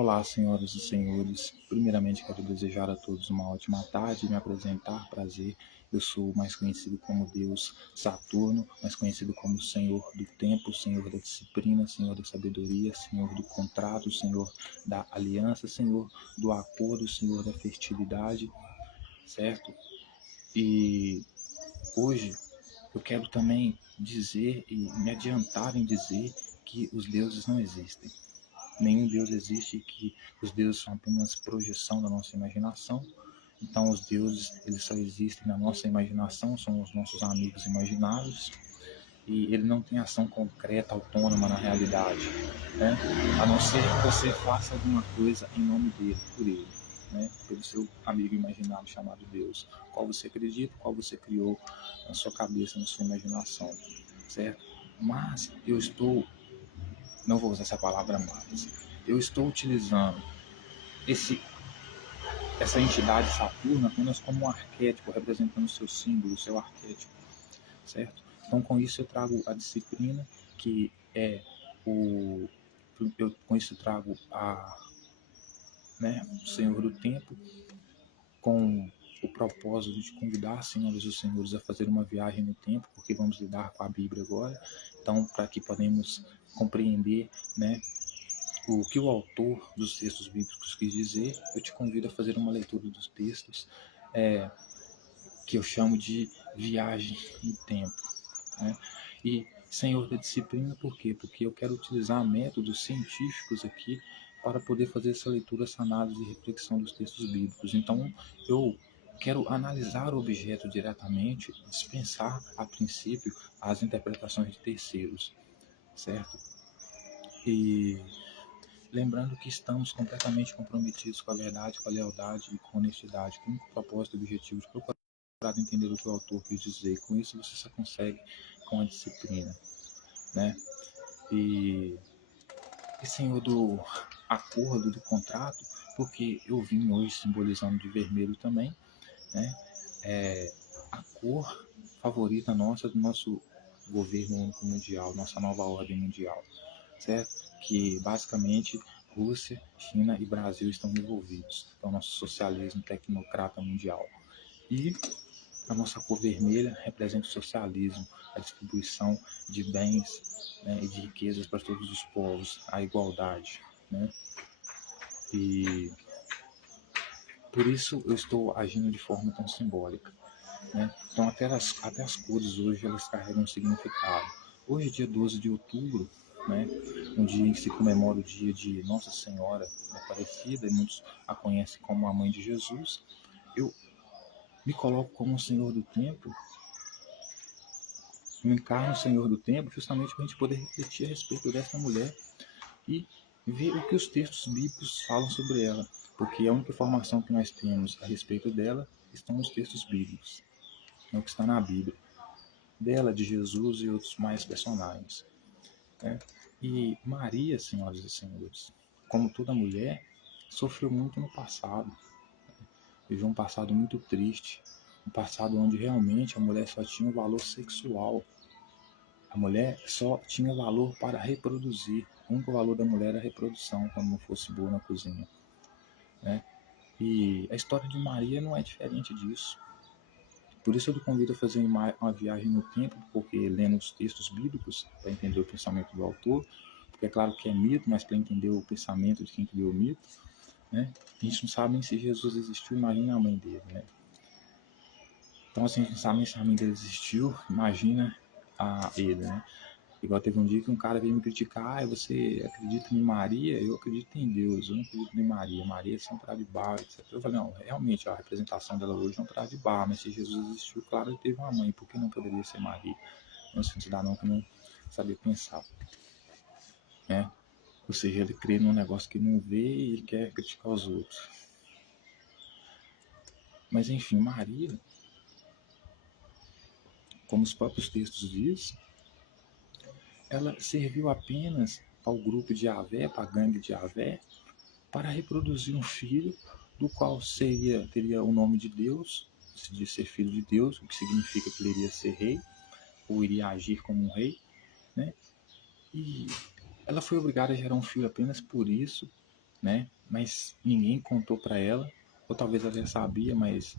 Olá, senhoras e senhores. Primeiramente, quero desejar a todos uma ótima tarde e me apresentar. Prazer. Eu sou mais conhecido como Deus Saturno, mais conhecido como Senhor do Tempo, Senhor da Disciplina, Senhor da Sabedoria, Senhor do Contrato, Senhor da Aliança, Senhor do Acordo, Senhor da Fertilidade, certo? E hoje eu quero também dizer e me adiantar em dizer que os deuses não existem. Nenhum Deus existe, que os deuses são apenas projeção da nossa imaginação. Então os deuses, eles só existem na nossa imaginação, são os nossos amigos imaginários, e ele não tem ação concreta, autônoma na realidade, né? A não ser que você faça alguma coisa em nome dele, por ele, né? Pelo seu amigo imaginário chamado Deus, qual você acredita, qual você criou na sua cabeça, na sua imaginação, certo? Mas não vou usar essa palavra mais. Eu estou utilizando esse, essa entidade Saturno apenas como um arquétipo, representando o seu símbolo, o seu arquétipo, certo? Então, com isso eu trago a disciplina, que é com isso eu trago o Senhor do Tempo, com o propósito de convidar, senhoras e senhores, a fazer uma viagem no tempo, porque vamos lidar com a Bíblia agora. Então, para que podemos compreender, né, o que o autor dos textos bíblicos quis dizer, eu te convido a fazer uma leitura dos textos, que eu chamo de viagem no tempo, né? E Senhor da Disciplina, por quê? Porque eu quero utilizar métodos científicos aqui para poder fazer essa leitura, essa análise e reflexão dos textos bíblicos. Então, eu quero analisar o objeto diretamente, dispensar, a princípio, as interpretações de terceiros, certo? E lembrando que estamos completamente comprometidos com a verdade, com a lealdade e com a honestidade, com o propósito e objetivo de procurar entender o que o autor quis dizer. E com isso você só consegue com a disciplina, né? E Senhor do acordo, do contrato, porque eu vim hoje simbolizando de vermelho também, né? A cor favorita nossa do nosso governo mundial, nossa nova ordem mundial, certo? Que basicamente Rússia, China e Brasil estão envolvidos. Então, nosso socialismo tecnocrata mundial. E a nossa cor vermelha representa o socialismo, a distribuição de bens, né, e de riquezas para todos os povos, a igualdade, né? E por isso eu estou agindo de forma tão simbólica, né? Então até as cores hoje elas carregam um significado. Hoje, dia 12 de outubro, né, um dia em que se comemora o dia de Nossa Senhora Aparecida, e muitos a conhecem como a Mãe de Jesus. Eu me coloco como um Senhor do Tempo, me encarno o Senhor do Tempo, justamente para a gente poder refletir a respeito dessa mulher e ver o que os textos bíblicos falam sobre ela, porque a única informação que nós temos a respeito dela estão nos textos bíblicos, é o que está na Bíblia, dela, de Jesus e outros mais personagens, né? E Maria, senhoras e senhores, como toda mulher, sofreu muito no passado, viveu um passado muito triste, um passado onde realmente a mulher só tinha um valor sexual. A mulher só tinha valor para reproduzir. O único valor da mulher era a reprodução, quando não fosse boa na cozinha, né? E a história de Maria não é diferente disso. Por isso eu te convido a fazer uma viagem no tempo, porque lendo os textos bíblicos, para entender o pensamento do autor, porque é claro que é mito, mas para entender o pensamento de quem criou o mito, né? A gente não sabe nem se Jesus existiu, imagina a mãe dele, né? Então, assim, a gente não sabe nem se a mãe dele existiu, imagina ele, né? Igual teve um dia que um cara veio me criticar, você acredita em Maria? Eu acredito em Deus, eu não acredito em Maria. Maria é um pedaço de barro, etc. Eu falei, não, realmente a representação dela hoje é um pedaço de barro, mas se Jesus existiu, claro, ele teve uma mãe, por que não poderia ser Maria? É um cidadão que não sabia pensar, né? Ou seja, ele crê num negócio que não vê e ele quer criticar os outros. Mas enfim, Maria, como os próprios textos dizem, ela serviu apenas ao grupo de Javé, para a gangue de Javé, para reproduzir um filho do qual teria o nome de Deus, de ser filho de Deus, o que significa que ele iria ser rei, ou iria agir como um rei, né? E ela foi obrigada a gerar um filho apenas por isso, né? Mas ninguém contou para ela, ou talvez ela já sabia, mas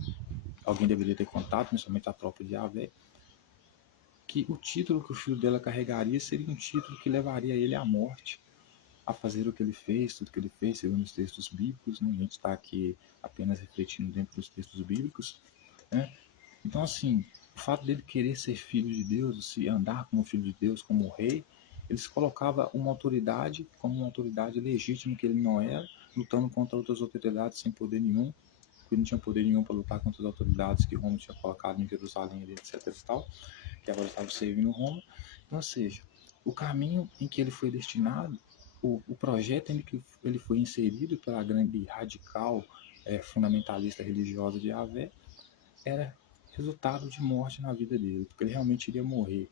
alguém deveria ter contado, principalmente a tropa de Yahvé, que o título que o filho dela carregaria seria um título que levaria ele à morte, a fazer o que ele fez, tudo que ele fez, segundo os textos bíblicos, né? A gente está aqui apenas refletindo dentro dos textos bíblicos, né? Então, assim, o fato dele querer ser filho de Deus, se andar como filho de Deus, como rei, ele se colocava uma autoridade como uma autoridade legítima que ele não era, lutando contra outras autoridades sem poder nenhum, porque não tinha poder nenhum para lutar contra as autoridades que Roma tinha colocado em Jerusalém, etc. e tal, que agora estava servindo Roma. Então, ou seja, o caminho em que ele foi destinado, o projeto em que ele foi inserido pela grande radical fundamentalista religiosa de Yahvé, era resultado de morte na vida dele, porque ele realmente iria morrer,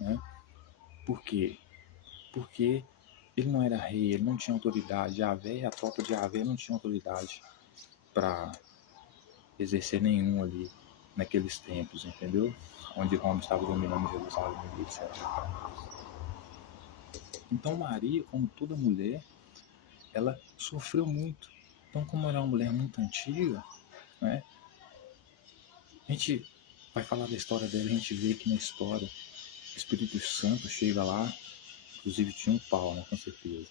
né? Por quê? Porque ele não era rei, ele não tinha autoridade. Yahvé, a tropa de Yahvé não tinha autoridade para exercer nenhum ali naqueles tempos, entendeu? Onde Roma estava dominando Jerusalém, etc. Então Maria, como toda mulher, ela sofreu muito. Então, como ela é uma mulher muito antiga, né? A gente vai falar da história dela, a gente vê que na história o Espírito Santo chega lá, inclusive tinha um pau, né, com certeza.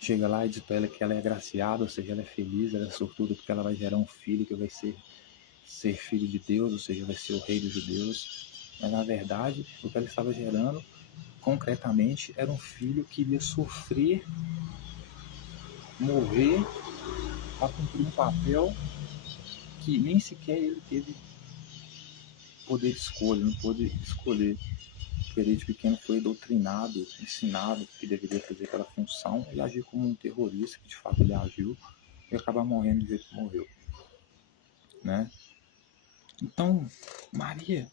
Chega lá e diz para ela que ela é agraciada, ou seja, ela é feliz, ela é sortuda porque ela vai gerar um filho que vai ser filho de Deus, ou seja, vai ser o rei dos judeus. Mas na verdade, o que ela estava gerando, concretamente, era um filho que iria sofrer, morrer, para cumprir um papel que nem sequer ele teve poder de escolha, não pôde escolher. Porque desde pequeno foi doutrinado, ensinado que deveria fazer aquela função e agir como um terrorista, que de fato ele agiu, e acabar morrendo do jeito que morreu, né? Então, Maria,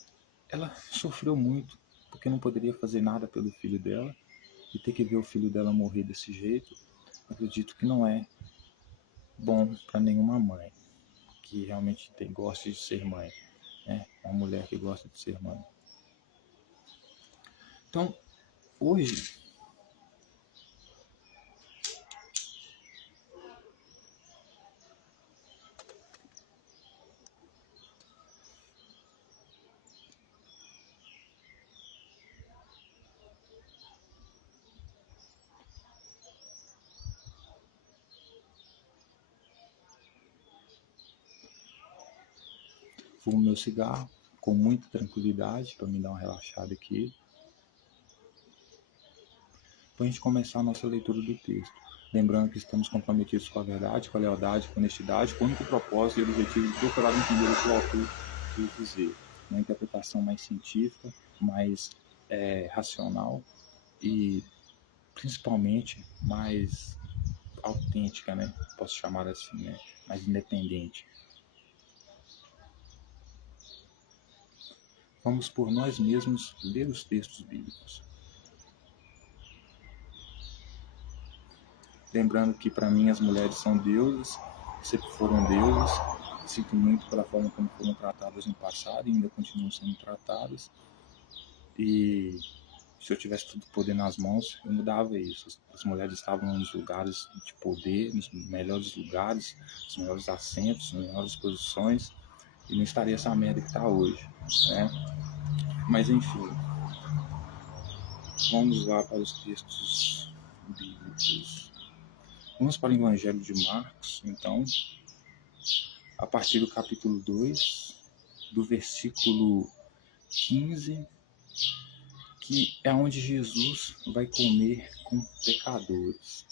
ela sofreu muito, porque não poderia fazer nada pelo filho dela, e ter que ver o filho dela morrer desse jeito, acredito que não é bom para nenhuma mãe, que realmente gosta de ser mãe, né? Uma mulher que gosta de ser mãe. Então, hoje, fumo meu cigarro com muita tranquilidade para me dar uma relaxada aqui, para a gente começar a nossa leitura do texto. Lembrando que estamos comprometidos com a verdade, com a lealdade, com a honestidade, com o único propósito e objetivo de procurar entender o que o autor quis dizer. Uma interpretação mais científica, mais racional e principalmente mais autêntica, né? Posso chamar assim, né? Mais independente. Vamos por nós mesmos ler os textos bíblicos. Lembrando que para mim as mulheres são deuses, sempre foram deuses. Sinto muito pela forma como foram tratadas no passado e ainda continuam sendo tratadas. E se eu tivesse todo o poder nas mãos, eu mudava isso. As mulheres estavam nos lugares de poder, nos melhores lugares, nos melhores assentos, nas melhores posições, e não estaria essa merda que está hoje, né? Mas enfim, vamos lá para os textos bíblicos. Vamos para o Evangelho de Marcos, então, a partir do capítulo 2, do versículo 15, que é onde Jesus vai comer com pecadores.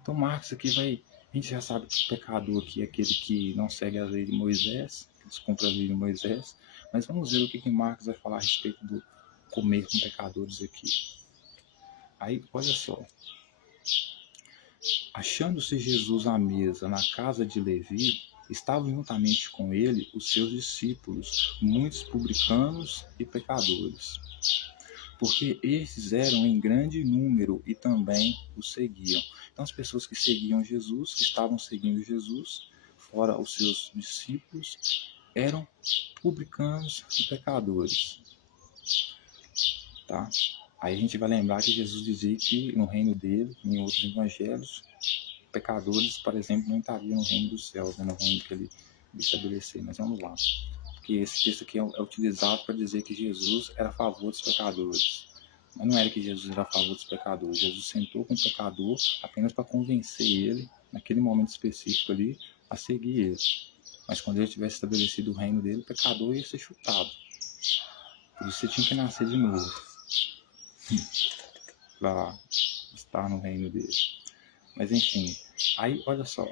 Então, Marcos aqui vai. A gente já sabe que o pecador aqui é aquele que não segue a lei de Moisés, que descumpre a lei de Moisés, mas vamos ver o que Marcos vai falar a respeito do comer com pecadores aqui. Aí, olha só. Achando-se Jesus à mesa na casa de Levi, estavam juntamente com ele os seus discípulos, muitos publicanos e pecadores, porque estes eram em grande número e também o seguiam. Então as pessoas que seguiam Jesus, que estavam seguindo Jesus, fora os seus discípulos, eram publicanos e pecadores. Tá? Aí a gente vai lembrar que Jesus dizia que no reino dele, em outros evangelhos, pecadores, por exemplo, não estariam no reino dos céus, né, no reino que ele estabelecer. Mas vamos lá. Porque esse texto aqui é utilizado para dizer que Jesus era a favor dos pecadores. Mas não era que Jesus era a favor dos pecadores. Jesus sentou com o pecador apenas para convencer ele, naquele momento específico ali, a seguir ele. Mas quando ele tivesse estabelecido o reino dele, o pecador ia ser chutado. Por isso você tinha que nascer de novo para estar no reino dele. Mas enfim, aí olha só.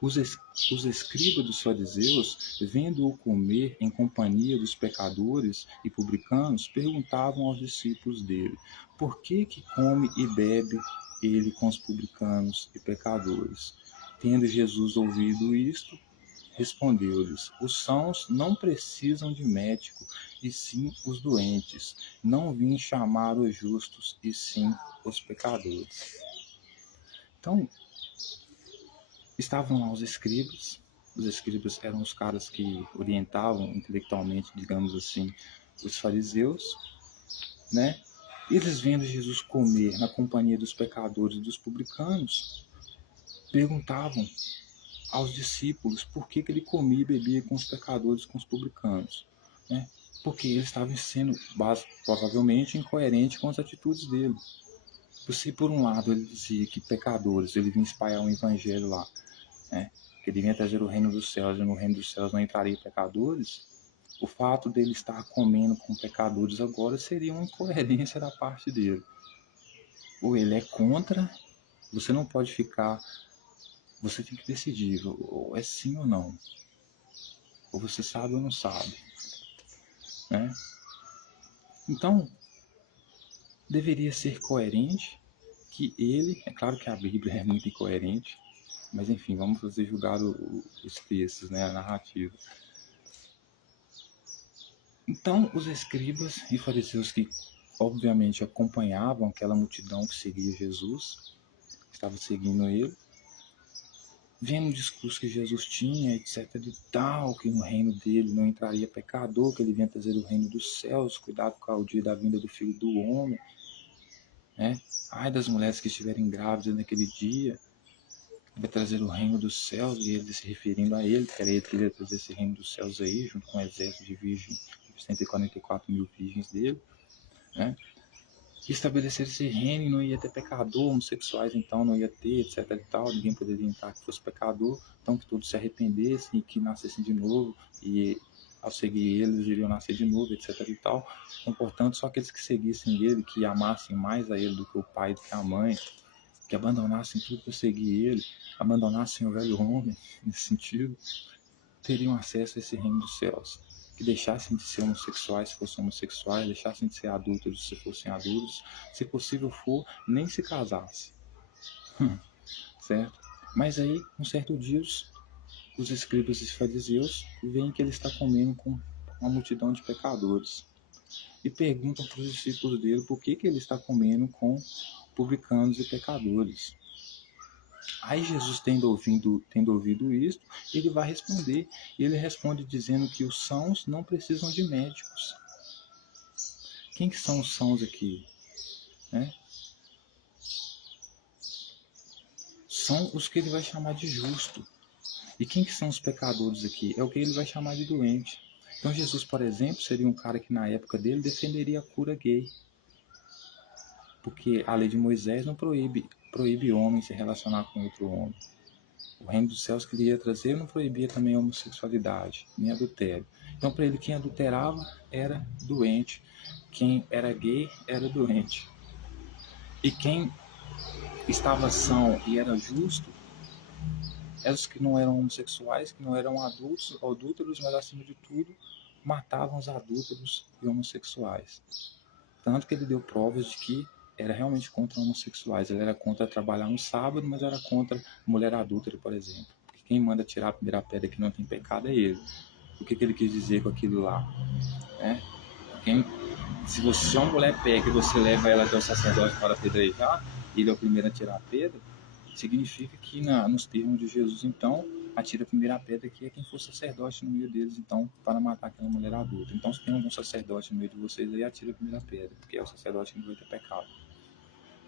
Os escribas dos fariseus, vendo-o comer em companhia dos pecadores e publicanos, perguntavam aos discípulos dele: por que come e bebe ele com os publicanos e pecadores? Tendo Jesus ouvido isto, respondeu-lhes: os sãos não precisam de médico, e sim os doentes. Não vim chamar os justos, e sim os pecadores. Então, estavam lá os escribas. Os escribas eram os caras que orientavam intelectualmente, digamos assim, os fariseus, né? Eles vendo Jesus comer na companhia dos pecadores e dos publicanos, perguntavam aos discípulos por que ele comia e bebia com os pecadores e com os publicanos, né? Porque ele estava sendo provavelmente incoerente com as atitudes dele. Se por um lado ele dizia que pecadores, ele vinha espalhar um evangelho lá, né, que ele vinha trazer o reino dos céus, e no reino dos céus não entraria pecadores, o fato dele estar comendo com pecadores agora seria uma incoerência da parte dele. Ou ele é contra, você não pode ficar, você tem que decidir, ou é sim ou não, ou você sabe ou não sabe, né? Então, deveria ser coerente que ele, é claro que a Bíblia é muito incoerente, mas enfim, vamos fazer julgar os textos, né, a narrativa. Então, os escribas e fariseus que, obviamente, acompanhavam aquela multidão que seguia Jesus, estava seguindo ele, vendo o discurso que Jesus tinha, etc. e tal, que no reino dele não entraria pecador, que ele vinha trazer o reino dos céus, cuidado com o dia da vinda do Filho do Homem, né? Ai das mulheres que estiverem grávidas naquele dia, vai trazer o reino dos céus, e ele se referindo a ele, que era ele que ia trazer esse reino dos céus aí, junto com o exército de virgens, 144 mil virgens dele, né? Estabelecer esse reino e não ia ter pecador, homossexuais então não ia ter, etc e tal, ninguém poderia entrar que fosse pecador, então que todos se arrependessem e que nascessem de novo, e ao seguir eles iriam nascer de novo, etc e tal. Então, portanto, só aqueles que seguissem ele, que amassem mais a ele do que o pai, do que a mãe, que abandonassem tudo para seguir ele, abandonassem o velho homem, nesse sentido, teriam acesso a esse reino dos céus. Que deixassem de ser homossexuais se fossem homossexuais, deixassem de ser adúlteros se fossem adúlteros, se possível for, nem se casassem. Certo? Mas aí, um certo dia, os escribas e fariseus veem que ele está comendo com uma multidão de pecadores e perguntam para os discípulos dele por que ele está comendo com publicanos e pecadores. Aí Jesus, tendo ouvido isto, ele vai responder. E ele responde dizendo que os sãos não precisam de médicos. Quem que são os sãos aqui? Né? São os que ele vai chamar de justo. E quem que são os pecadores aqui? É o que ele vai chamar de doente. Então Jesus, por exemplo, seria um cara que na época dele defenderia a cura gay. Porque a lei de Moisés não proíbe homem se relacionar com outro homem. O reino dos céus que ele ia trazer não proibia também a homossexualidade, nem adultério. Então, para ele, quem adulterava era doente. Quem era gay era doente. E quem estava são e era justo eram os que não eram homossexuais, que não eram adúlteros, mas acima de tudo matavam os adúlteros e homossexuais. Tanto que ele deu provas de que era realmente contra homossexuais. Ele era contra trabalhar no sábado, mas era contra mulher adúltera, por exemplo. Porque quem manda tirar a primeira pedra que não tem pecado é ele. O que ele quis dizer com aquilo lá? Né? Se uma mulher peca e você leva ela até o sacerdote para apedrejar, ele é o primeiro a tirar a pedra, significa que nos termos de Jesus, então, atira a primeira pedra, que é quem for sacerdote no meio deles, então, para matar aquela mulher adulta. Então, se tem algum sacerdote no meio de vocês aí, atira a primeira pedra, porque é o sacerdote que não vai ter pecado,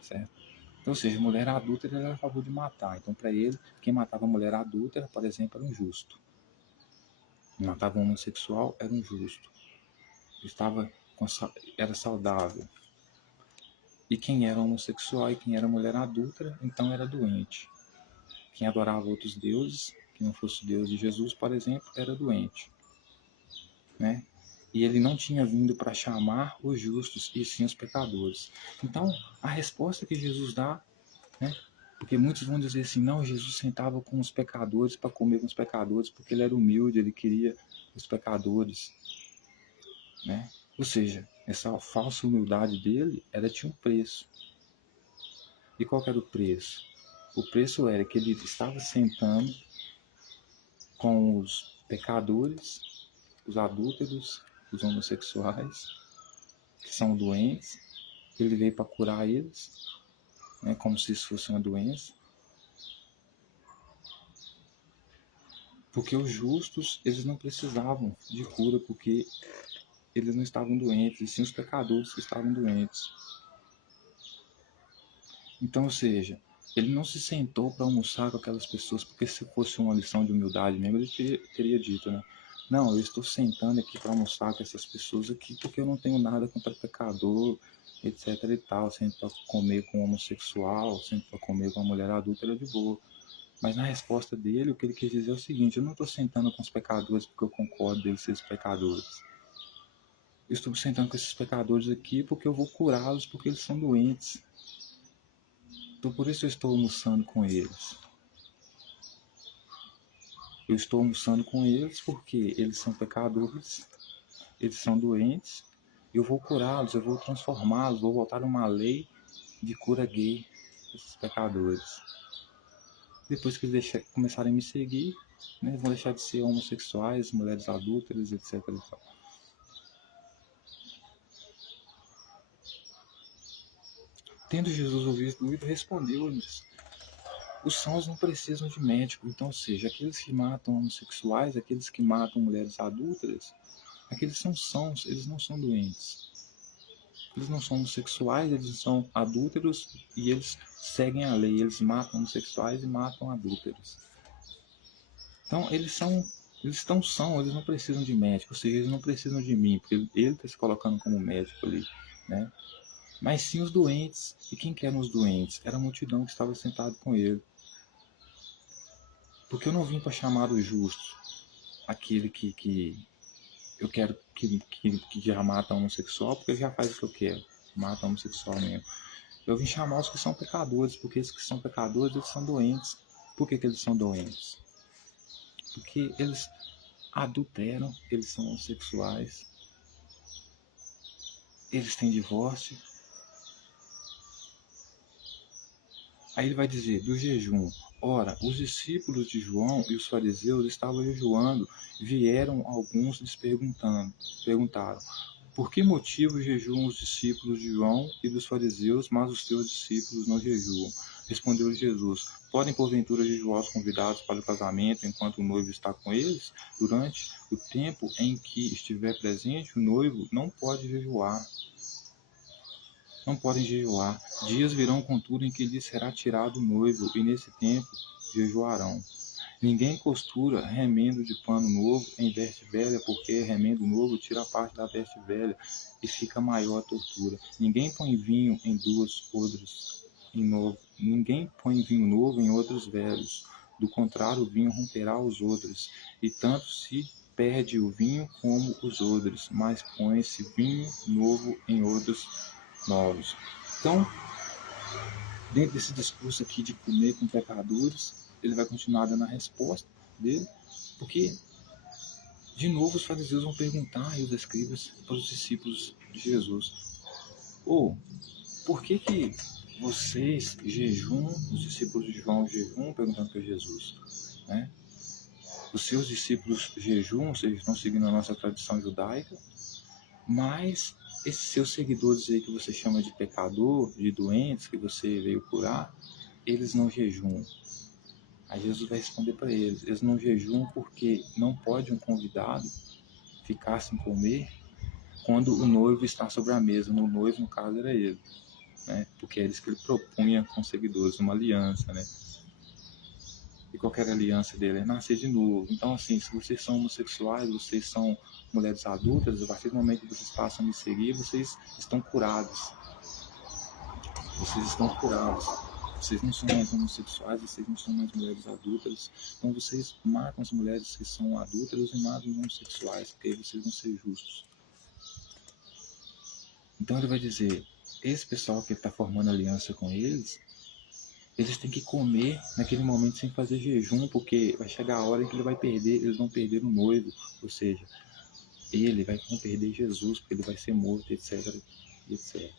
certo? Então, ou seja, mulher adulta ele era a favor de matar. Então, para ele, quem matava mulher adulta, por exemplo, era um justo. Quem matava um homossexual era um justo. Era saudável. E quem era homossexual e quem era mulher adulta, então era doente. Quem adorava outros deuses, que não fosse o Deus de Jesus, por exemplo, era doente, né? E ele não tinha vindo para chamar os justos, e sim os pecadores. Então, a resposta que Jesus dá, né? Porque muitos vão dizer assim, não, Jesus sentava com os pecadores para comer com os pecadores, porque ele era humilde, ele queria os pecadores, né? Ou seja, essa falsa humildade dele, ela tinha um preço. E qual que era o preço? O preço era que ele estava sentando com os pecadores, os adúlteros, os homossexuais, que são doentes. Ele veio para curar eles, né, como se isso fosse uma doença. Porque os justos, eles não precisavam de cura, porque eles não estavam doentes, e sim os pecadores que estavam doentes. Então, ou seja, ele não se sentou para almoçar com aquelas pessoas, porque se fosse uma lição de humildade mesmo, ele teria dito, né? Não, eu estou sentando aqui para almoçar com essas pessoas aqui porque eu não tenho nada contra pecador, etc e tal. Sento para comer com um homossexual, sento para comer com uma mulher adulta, era de boa. Mas na resposta dele, o que ele quis dizer é o seguinte: eu não estou sentando com os pecadores porque eu concordo deles serem pecadores. Eu estou sentando com esses pecadores aqui porque eu vou curá-los, porque eles são doentes. Então por isso eu estou almoçando com eles. Eu estou almoçando com eles porque eles são pecadores, eles são doentes, eu vou curá-los, eu vou transformá-los, vou voltar uma lei de cura gay desses pecadores. Depois que eles começarem a me seguir, né, vão deixar de ser homossexuais, mulheres adúlteras, etc. Tendo Jesus ouvido, respondeu-lhes: os sãos não precisam de médico. Então, ou seja, aqueles que matam homossexuais, aqueles que matam mulheres adúlteras, aqueles são sãos, eles não são doentes. Eles não são homossexuais, eles são adúlteros e eles seguem a lei. Eles matam homossexuais e matam adúlteros. Então, eles estão são, eles não precisam de médico, ou seja, eles não precisam de mim, porque ele está se colocando como médico ali, né? Mas sim os doentes. E quem que eram os doentes? Era a multidão que estava sentada com ele. Porque eu não vim para chamar o justo, aquele que eu quero que já mata homossexual, porque ele já faz o que eu quero, mata homossexual mesmo. Eu vim chamar os que são pecadores, porque esses que são pecadores, eles são doentes. Por que eles são doentes? Porque eles adulteram, eles são homossexuais, eles têm divórcio. Aí ele vai dizer, do jejum. Ora, os discípulos de João e os fariseus estavam jejuando. Vieram alguns lhes perguntaram, por que motivo jejuam os discípulos de João e dos fariseus, mas os teus discípulos não jejuam? Respondeu Jesus, podem porventura jejuar os convidados para o casamento enquanto o noivo está com eles? Durante o tempo em que estiver presente, o noivo não pode jejuar. Não podem jejuar. Dias virão, contudo, em que lhes será tirado o noivo, e nesse tempo jejuarão. Ninguém costura remendo de pano novo em veste velha, porque remendo novo tira parte da veste velha e fica maior a tortura. Ninguém põe vinho em duas odres em novo. Ninguém põe vinho novo em odres velhos. Do contrário, o vinho romperá os odres, e tanto se perde o vinho como os odres, mas põe-se vinho novo em odres novos. Então, dentro desse discurso aqui de comer com pecadores, ele vai continuar dando a resposta dele, porque, de novo, os fariseus vão perguntar, e os escribas, para os discípulos de Jesus, por que vocês jejuam, os discípulos de João jejuam, perguntando para Jesus, né? Os seus discípulos jejuam, ou seja, estão seguindo a nossa tradição judaica, mas esses seus seguidores aí que você chama de pecador, de doentes, que você veio curar, eles não jejuam. Aí Jesus vai responder para eles: eles não jejuam porque não pode um convidado ficar sem comer quando o noivo está sobre a mesa. O noivo, no caso, era ele, né? Porque é isso que ele propunha com os seguidores, uma aliança, né? E qualquer aliança dele é nascer de novo. Então, assim, se vocês são homossexuais, vocês são mulheres adultas, a partir do momento que vocês passam a me seguir, vocês estão curados. Vocês estão curados. Vocês não são mais homossexuais, vocês não são mais mulheres adultas. Então vocês marcam as mulheres que são adúlteras e matam os homossexuais, porque aí vocês vão ser justos. Então ele vai dizer, esse pessoal que está formando aliança com eles, eles têm que comer naquele momento sem fazer jejum, porque vai chegar a hora em que ele vai perder, eles vão perder o noivo, ou seja, ele vai perder Jesus, porque ele vai ser morto, etc, etc.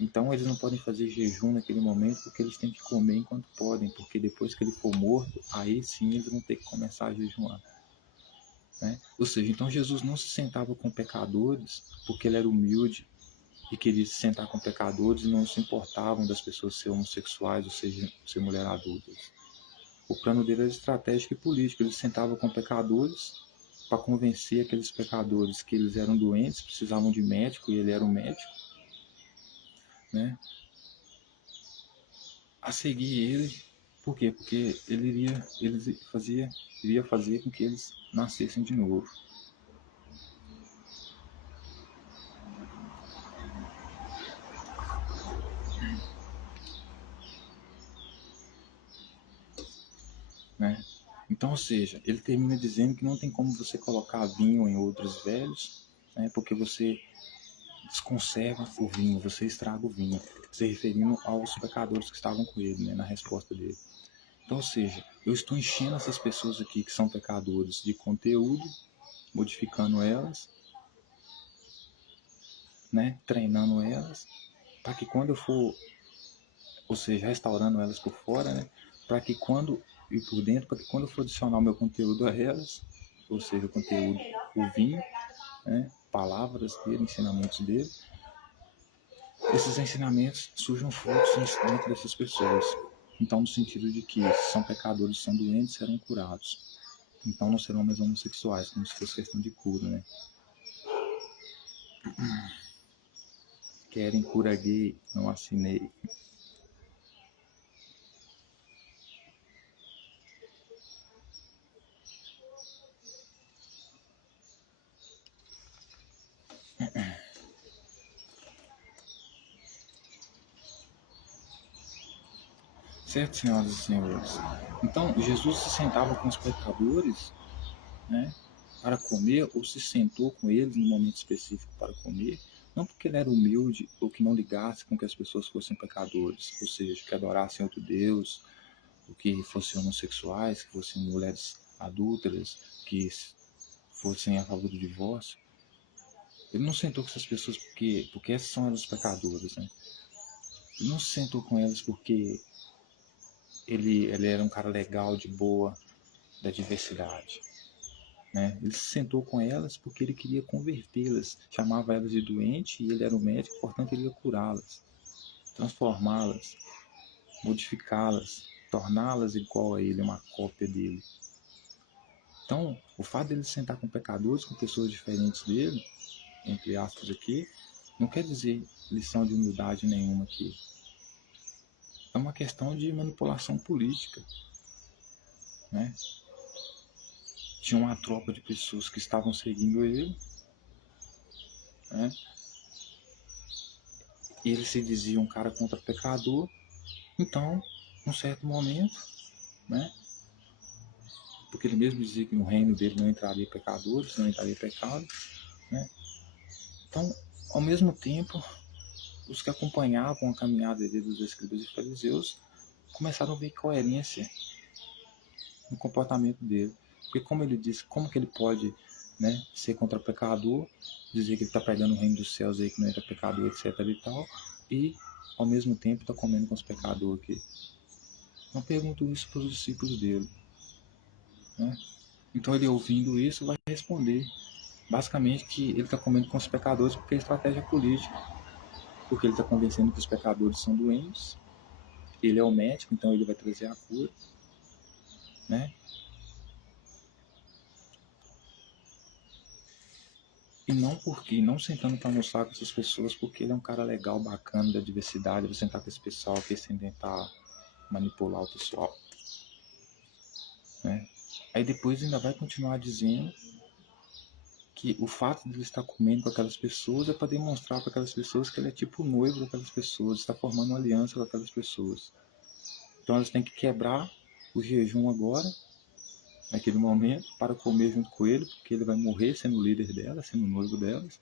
Então eles não podem fazer jejum naquele momento porque eles têm que comer enquanto podem, porque depois que ele for morto, aí sim eles vão ter que começar a jejuar. Né? Ou seja, então Jesus não se sentava com pecadores porque ele era humilde e queria se sentar com pecadores e não se importavam das pessoas ser homossexuais ou seja, ser mulher adultas. O plano dele era estratégico e político, ele se sentava com pecadores para convencer aqueles pecadores que eles eram doentes, precisavam de médico e ele era um médico, né? A seguir ele. Por quê? Porque ele iria fazer com que eles nascessem de novo. Né? Então, ou seja, ele termina dizendo que não tem como você colocar vinho em outros velhos, né? Porque você desconserva o vinho, você estraga o vinho, se referindo aos pecadores que estavam com ele, né? Na resposta dele. Então, ou seja, eu estou enchendo essas pessoas aqui que são pecadores de conteúdo, modificando elas, né? Treinando elas, para que quando eu for, ou seja, restaurando elas por fora, né? Para que quando e por dentro, para que quando eu for adicionar o meu conteúdo a elas, ou seja, o conteúdo, o vinho, né? Palavras dele, ensinamentos dele, esses ensinamentos surjam frutos dentro dessas pessoas. Então, no sentido de que se são pecadores, são doentes, serão curados. Então não serão mais homossexuais, como se fosse questão de cura, né? Querem cura gay, não assinei. Certo, senhoras e senhores? Então, Jesus se sentava com os pecadores, né, para comer, ou se sentou com eles num momento específico para comer, não porque ele era humilde ou que não ligasse com que as pessoas fossem pecadores, ou seja, que adorassem outro Deus, ou que fossem homossexuais, que fossem mulheres adúlteras, que fossem a favor do divórcio. Ele não sentou com essas pessoas porque essas são as pecadoras, né? Ele não se sentou com elas porque ele era um cara legal, de boa, da diversidade. Né? Ele se sentou com elas porque ele queria convertê-las, chamava elas de doente e ele era o médico, portanto ele ia curá-las, transformá-las, modificá-las, torná-las igual a ele, uma cópia dele. Então, o fato dele se sentar com pecadores, com pessoas diferentes dele, entre aspas aqui, não quer dizer lição de humildade nenhuma aqui. É uma questão de manipulação política, né? Tinha uma tropa de pessoas que estavam seguindo ele, né? E ele se dizia um cara contra pecador. Então, num certo momento, né? Porque ele mesmo dizia que no reino dele não entraria pecadores, não entraria pecado, né? Então, ao mesmo tempo, os que acompanhavam a caminhada dele, dos escribas e fariseus, começaram a ver coerência no comportamento dele. Porque como ele disse, como que ele pode, né, ser contra pecador, dizer que ele está pregando o reino dos céus aí que não entra pecador, etc e tal, e ao mesmo tempo está comendo com os pecadores aqui. Então pergunto isso para os discípulos dele, né? Então ele ouvindo isso vai responder basicamente que ele está comendo com os pecadores porque é estratégia política, porque ele está convencendo que os pecadores são doentes, ele é o médico, então ele vai trazer a cura, né? E não sentando para almoçar com essas pessoas porque ele é um cara legal, bacana, da diversidade, vou sentar com esse pessoal aqui sem tentar manipular o pessoal, né? Aí depois ainda vai continuar dizendo que o fato de ele estar comendo com aquelas pessoas é para demonstrar para aquelas pessoas que ele é tipo o noivo daquelas pessoas, está formando uma aliança com aquelas pessoas. Então elas têm que quebrar o jejum agora, naquele momento, para comer junto com ele, porque ele vai morrer sendo o líder delas, sendo o noivo delas,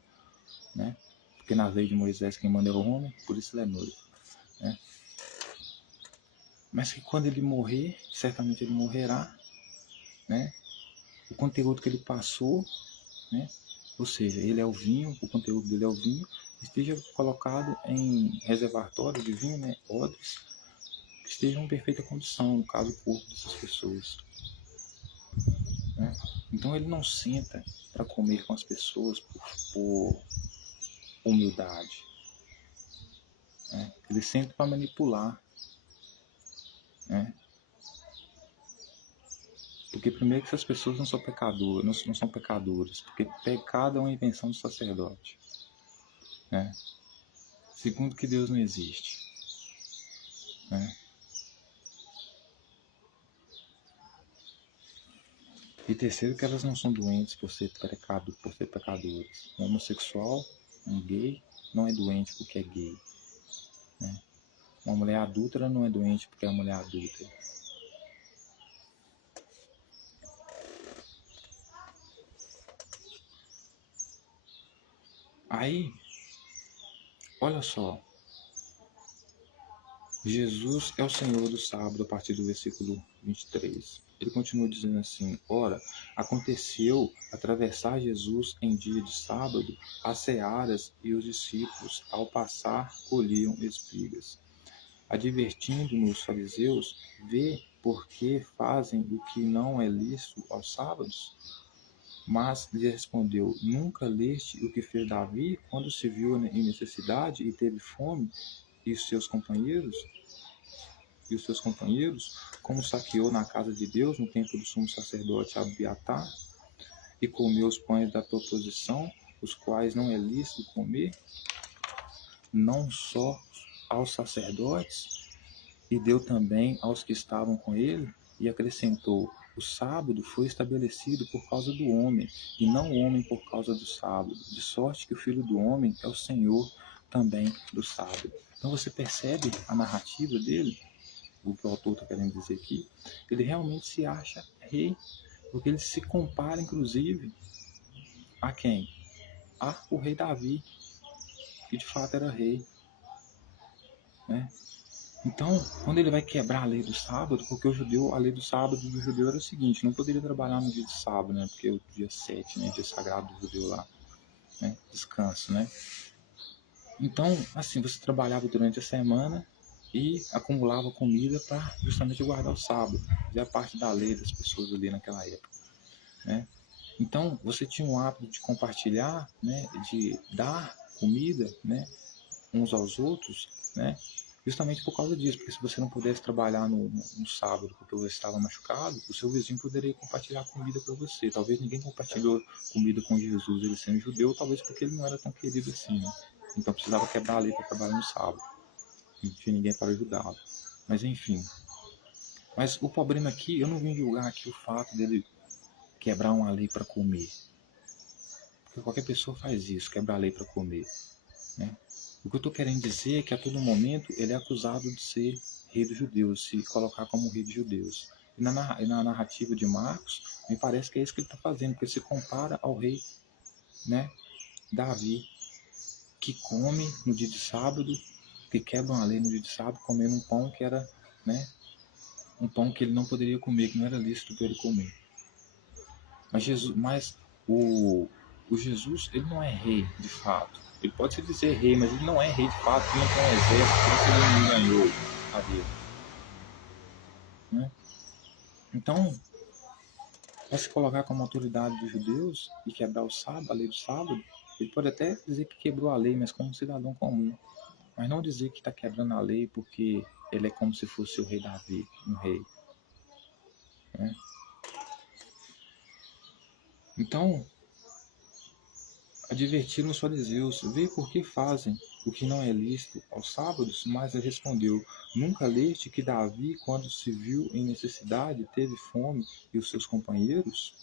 né? Porque na lei de Moisés quem manda é o homem, por isso ele é noivo, né? Mas que quando ele morrer, certamente ele morrerá, né? O conteúdo que ele passou, né? Ou seja, ele é o vinho, o conteúdo dele é o vinho, esteja colocado em reservatório de vinho, né? Odres, que estejam em perfeita condição, no caso, o corpo dessas pessoas, né? Então ele não senta para comer com as pessoas por humildade, né? Ele senta para manipular, né? Porque primeiro que essas pessoas não são pecadoras, não são pecadoras, porque pecado é uma invenção do sacerdote, né? Segundo que Deus não existe, né? E terceiro que elas não são doentes por ser pecadoras. Um homossexual, um gay, não é doente porque é gay, né? Uma mulher adúltera não é doente porque é mulher adúltera. Aí, olha só, Jesus é o Senhor do sábado, a partir do versículo 23. Ele continua dizendo assim: ora, aconteceu atravessar Jesus em dia de sábado as searas, e os discípulos, ao passar, colhiam espigas. Advertindo-nos os fariseus, vê por que fazem o que não é lícito aos sábados? Mas lhe respondeu: nunca leste o que fez Davi quando se viu em necessidade e teve fome, e os seus companheiros, como saqueou na casa de Deus no tempo do sumo sacerdote Abiatar, e comeu os pães da proposição, os quais não é lícito comer, não só aos sacerdotes, e deu também aos que estavam com ele, e acrescentou: o sábado foi estabelecido por causa do homem, e não o homem por causa do sábado, de sorte que o Filho do Homem é o Senhor também do sábado. Então você percebe a narrativa dele, o que o autor está querendo dizer aqui. Ele realmente se acha rei, porque ele se compara, inclusive, a quem? A o rei Davi, que de fato era rei, né? Então, quando ele vai quebrar a lei do sábado, porque a lei do sábado do judeu era o seguinte: não poderia trabalhar no dia de sábado, né? Porque é o dia 7, né? Dia sagrado do judeu lá, né? Descanso, né? Então, assim, você trabalhava durante a semana e acumulava comida para justamente guardar o sábado. Fazia parte da lei das pessoas ali naquela época, né? Então, você tinha o hábito de compartilhar, né? De dar comida, né? Uns aos outros, né? Justamente por causa disso, porque se você não pudesse trabalhar no sábado porque você estava machucado, o seu vizinho poderia compartilhar comida para você. Talvez ninguém compartilhou comida com Jesus, ele sendo judeu, talvez porque ele não era tão querido assim, né? Então precisava quebrar a lei para trabalhar no sábado. Não tinha ninguém para ajudá-lo. Mas enfim. Mas o problema aqui, eu não vim julgar aqui o fato dele quebrar uma lei para comer. Porque qualquer pessoa faz isso, quebrar a lei para comer, né? O que eu estou querendo dizer é que a todo momento ele é acusado de ser rei dos judeus, se colocar como rei dos judeus. E na narrativa de Marcos, me parece que é isso que ele está fazendo, porque ele se compara ao rei, né, Davi, que come no dia de sábado, que quebra uma lei no dia de sábado, comendo um pão que era, né, um pão que ele não poderia comer, que não era lícito para ele comer. Mas o Jesus, ele não é rei de fato. Ele pode se dizer rei, mas ele não é rei de fato, ele não tem um exército, por isso ele não ganhou a vida, né? Então, para se colocar como autoridade dos judeus e quebrar o sábado, a lei do sábado, ele pode até dizer que quebrou a lei, mas como um cidadão comum. Mas não dizer que está quebrando a lei porque ele é como se fosse o rei Davi, um rei. né? Então, advertiram os fariseus: vê por que fazem o que não é lícito aos sábados? Mas ele respondeu: nunca leste que Davi, quando se viu em necessidade, teve fome e os seus companheiros?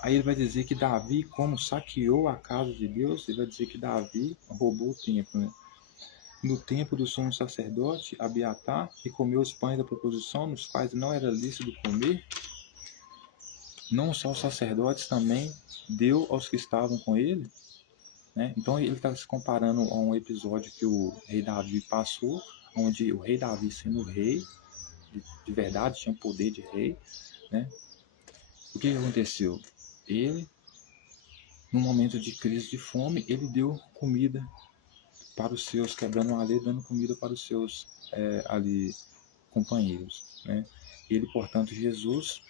Aí ele vai dizer que Davi, como saqueou a casa de Deus, ele vai dizer que Davi roubou o templo, né? No tempo do sumo sacerdote, Abiatar, e comeu os pães da proposição, nos quais não era lícito comer. Não só os sacerdotes, também deu aos que estavam com ele, né? Então ele está se comparando a um episódio que o rei Davi passou, onde o rei Davi, sendo rei, de verdade, tinha poder de rei, né? O que aconteceu? Ele, num momento de crise de fome, ele deu comida para os seus, quebrando a lei, dando comida para os seus ali companheiros, né? Ele, portanto, Jesus,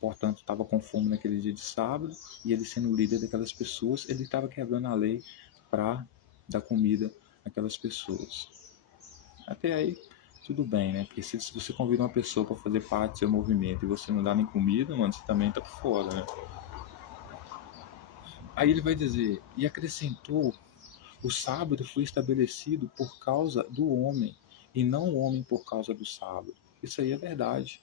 portanto, estava com fome naquele dia de sábado, e ele, sendo o líder daquelas pessoas, ele estava quebrando a lei para dar comida àquelas pessoas. Até aí, tudo bem, né? Porque se você convida uma pessoa para fazer parte do seu movimento e você não dá nem comida, mano, você também tá por fora, né? Aí ele vai dizer: e acrescentou: o sábado foi estabelecido por causa do homem, e não o homem por causa do sábado. Isso aí é verdade.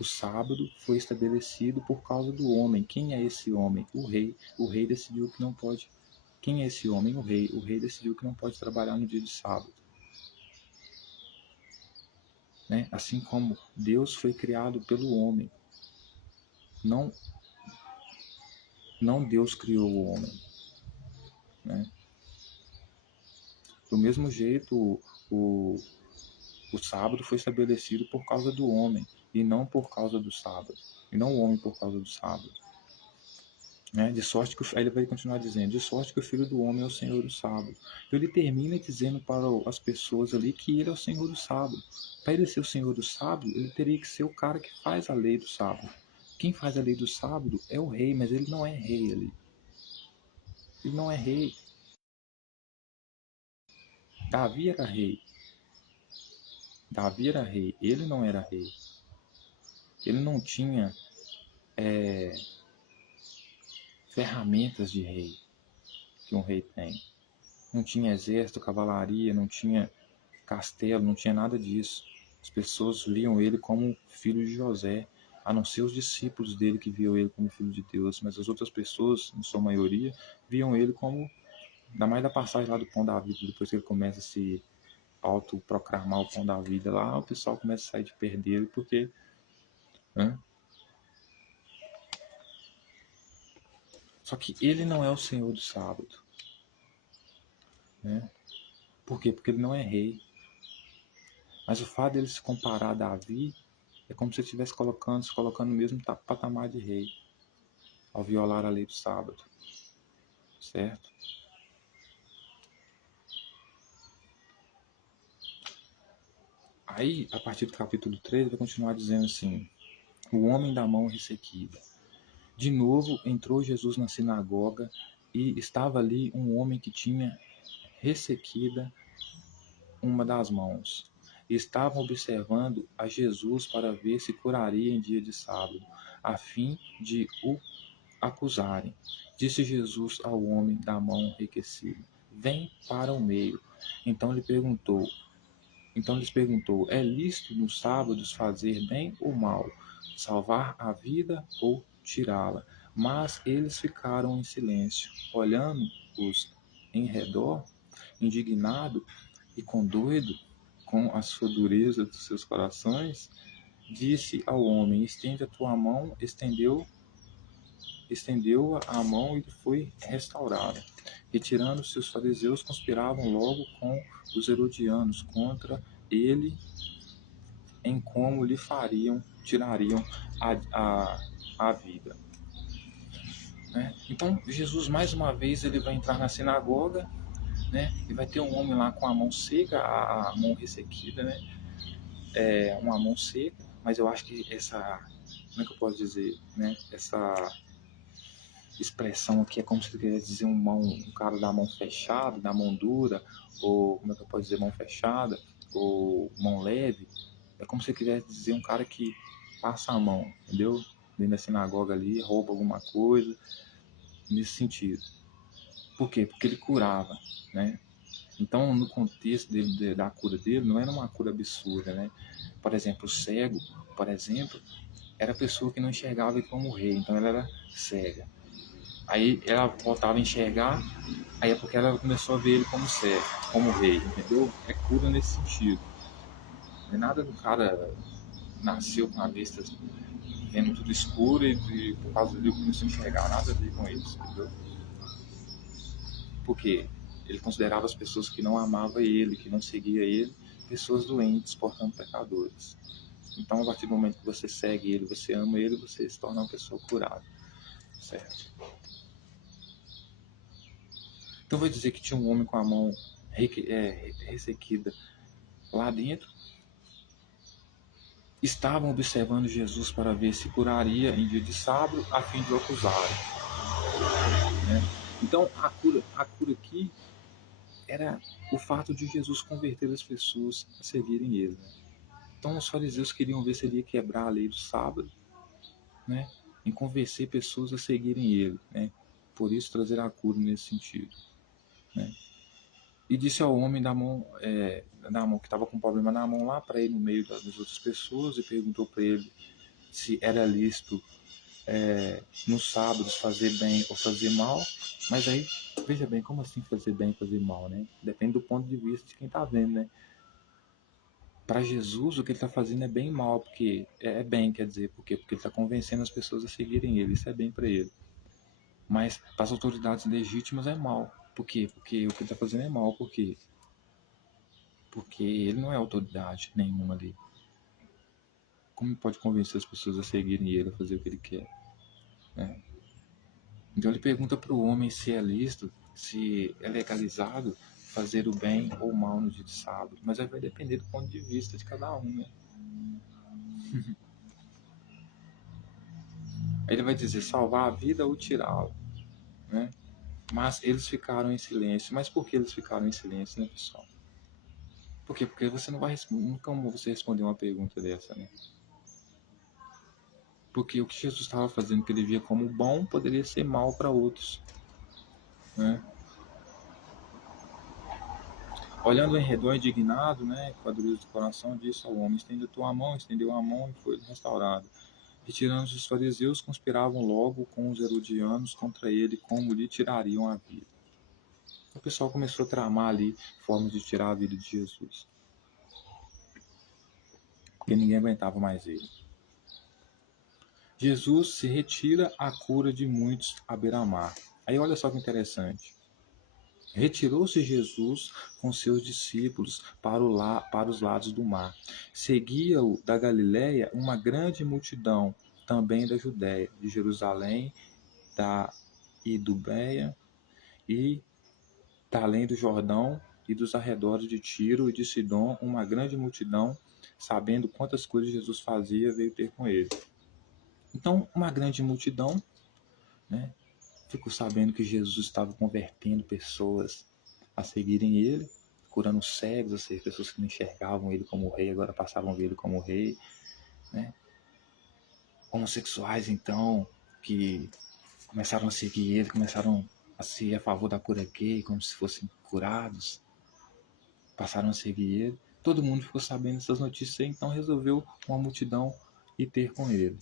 O sábado foi estabelecido por causa do homem. Quem é esse homem? O rei. O rei decidiu que não pode. Quem é esse homem? O rei. O rei decidiu que não pode trabalhar no dia de sábado. Né? Assim como Deus foi criado pelo homem. Não, não Deus criou o homem. Né? Do mesmo jeito, o sábado foi estabelecido por causa do homem e não por causa do sábado. E não o homem por causa do sábado. Né? De sorte que aí ele vai continuar dizendo: de sorte que o Filho do Homem é o Senhor do sábado. Então ele termina dizendo para as pessoas ali que ele é o Senhor do sábado. Para ele ser o Senhor do sábado, ele teria que ser o cara que faz a lei do sábado. Quem faz a lei do sábado é o rei, mas ele não é rei ali. Ele não é rei. Davi era rei. Davi era rei. Ele não era rei. Ele não tinha ferramentas de rei que um rei tem. Não tinha exército, cavalaria, não tinha castelo, não tinha nada disso. As pessoas viam ele como filho de José, a não ser os discípulos dele que viam ele como filho de Deus, mas as outras pessoas, em sua maioria, viam ele como, ainda mais da passagem lá do pão da vida, depois que ele começa a se autoproclamar o pão da vida lá, o pessoal começa a sair de perto dele, porque, né? Só que ele não é o Senhor do sábado, né? Por quê? Porque ele não é rei. Mas o fato dele se comparar a Davi é como se ele estivesse se colocando no mesmo patamar de rei, ao violar a lei do sábado, certo? Aí, a partir do capítulo 3, vai continuar dizendo assim: o homem da mão ressequida. De novo entrou Jesus na sinagoga, e estava ali um homem que tinha ressequida uma das mãos. E estavam observando a Jesus para ver se curaria em dia de sábado, a fim de o acusarem. Disse Jesus ao homem da mão enriquecida: vem para o meio. Então lhes perguntou: é lícito nos sábados fazer bem ou mal, salvar a vida ou tirá-la? Mas eles ficaram em silêncio, olhando-os em redor, indignado e condoido com a sua dureza dos seus corações. Disse ao homem: estende a tua mão. Estendeu a mão e lhe foi restaurada. Retirando-se os fariseus, conspiravam logo com os herodianos contra ele, em como lhe tirariam a vida. Né? Então Jesus, mais uma vez, ele vai entrar na sinagoga, né? E vai ter um homem lá com a mão seca, a mão ressequida, né? Uma mão seca, mas eu acho que como é que eu posso dizer, né? Essa expressão aqui é como se ele quisesse dizer um cara da mão fechada, da mão dura, ou como é que eu posso dizer, mão fechada, ou mão leve. É como se você quisesse dizer um cara que passa a mão, entendeu? Dentro da sinagoga ali, rouba alguma coisa, nesse sentido. Por quê? Porque ele curava, né? Então, no contexto da cura dele, não era uma cura absurda, né? Por exemplo, o cego, por exemplo, era a pessoa que não enxergava ele como rei, então ela era cega. Aí ela voltava a enxergar, aí é porque ela começou a ver ele como cego, como rei, entendeu? É cura nesse sentido. Não é nada do cara nasceu com a vista vendo tudo escuro e por causa dele começou a enxergar, nada a ver com isso, entendeu? Por quê? Ele considerava as pessoas que não amavam ele, que não seguiam ele, pessoas doentes, portanto pecadores. Então, a partir do momento que você segue ele, você ama ele, você se torna uma pessoa curada, certo? Então, vai dizer que tinha um homem com a mão ressequida lá dentro. Estavam observando Jesus para ver se curaria em dia de sábado, a fim de o acusarem, né? Então, a cura aqui era o fato de Jesus converter as pessoas a seguirem ele, né? Então, os fariseus queriam ver se ele ia quebrar a lei do sábado, né? Em convencer pessoas a seguirem ele, né? Por isso, trazer a cura nesse sentido, né? E disse ao homem da mão que estava com problema na mão lá para ir no meio das outras pessoas e perguntou para ele se era lícito nos sábados fazer bem ou fazer mal. Mas aí, veja bem, como assim fazer bem e fazer mal, né? Depende do ponto de vista de quem está vendo, né? Para Jesus, o que ele está fazendo é bem e mal, porque é bem, quer dizer, por quê? Porque ele está convencendo as pessoas a seguirem ele, isso é bem para ele. Mas para as autoridades legítimas é mal. Por quê? Porque o que ele está fazendo é mal, por quê? Porque ele não é autoridade nenhuma ali. Como pode convencer as pessoas a seguirem ele, a fazer o que ele quer, né? Então ele pergunta para o homem se é lícito, se é legalizado fazer o bem ou o mal no dia de sábado. Mas aí vai depender do ponto de vista de cada um, né? Aí ele vai dizer salvar a vida ou tirá-la, né? Mas eles ficaram em silêncio. Mas por que eles ficaram em silêncio, né, pessoal? Por quê? Porque você não vai nunca como você responder uma pergunta dessa, né? Porque o que Jesus estava fazendo, que ele via como bom, poderia ser mal para outros, né? Olhando em redor, indignado, né, com a dureza do coração, disse ao homem: estende a tua mão. Estendeu a mão e foi restaurado. Retirando-se os fariseus, conspiravam logo com os herodianos contra ele, como lhe tirariam a vida. O pessoal começou a tramar ali formas de tirar a vida de Jesus, porque ninguém aguentava mais ele. Jesus se retira à cura de muitos à beira-mar. Aí olha só que interessante. Retirou-se Jesus com seus discípulos para os lados do mar. Seguia-o da Galiléia uma grande multidão, também da Judéia, de Jerusalém, da Idumeia e da além do Jordão e dos arredores de Tiro e de Sidom, uma grande multidão, sabendo quantas coisas Jesus fazia, veio ter com ele. Então, uma grande multidão, né, ficou sabendo que Jesus estava convertendo pessoas a seguirem ele, curando cegos, ou seja, pessoas que não enxergavam ele como rei, agora passavam a ver ele como rei, né? Homossexuais, então, que começaram a seguir ele, começaram a ser a favor da cura gay, como se fossem curados, passaram a seguir ele. Todo mundo ficou sabendo dessas notícias, então resolveu uma multidão ir ter com ele.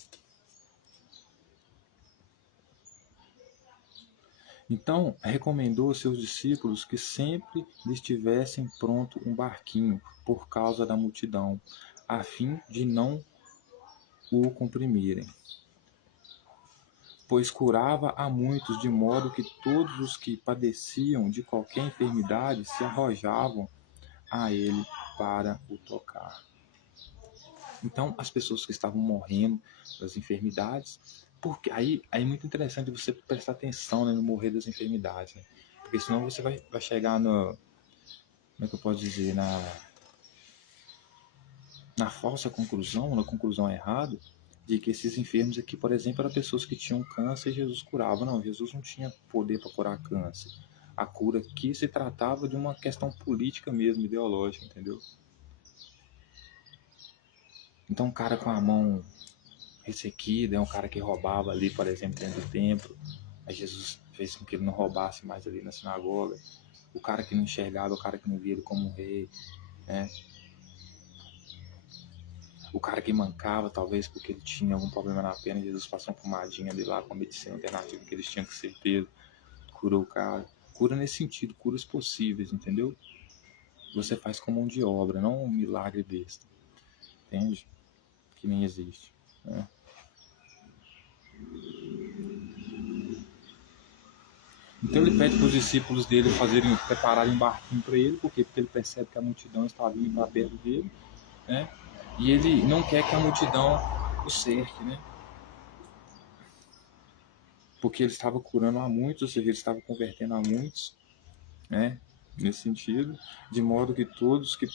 Então, recomendou aos seus discípulos que sempre lhes tivessem pronto um barquinho por causa da multidão, a fim de não o comprimirem. Pois curava a muitos, de modo que todos os que padeciam de qualquer enfermidade se arrojavam a ele para o tocar. Então, as pessoas que estavam morrendo das enfermidades, porque aí é muito interessante você prestar atenção, né, no morrer das enfermidades, né? Porque senão você vai chegar no, como é que eu posso dizer, na falsa conclusão, na conclusão errada, de que esses enfermos aqui, por exemplo, eram pessoas que tinham câncer e Jesus curava. Não, Jesus não tinha poder para curar câncer. A cura aqui se tratava de uma questão política mesmo, ideológica, entendeu? Então um cara com a mão ressequida é um cara que roubava ali, por exemplo, dentro do templo. Aí Jesus fez com que ele não roubasse mais ali na sinagoga. O cara que não enxergava, o cara que não via ele como um rei, né? O cara que mancava, talvez porque ele tinha algum problema na perna, Jesus passou uma pomadinha ali lá com a medicina alternativa que eles tinham que ser pego, curou o cara. Cura nesse sentido, curas possíveis, entendeu? Você faz com mão de obra, não um milagre besta, entende? Que nem existe, né? Então ele pede para os discípulos dele prepararem um barquinho para ele, porque ele percebe que a multidão está vindo para perto dele, né? E ele não quer que a multidão o cerque, né? Porque ele estava curando a muitos, ou seja, ele estava convertendo a muitos, né? Nesse sentido, de modo que todos que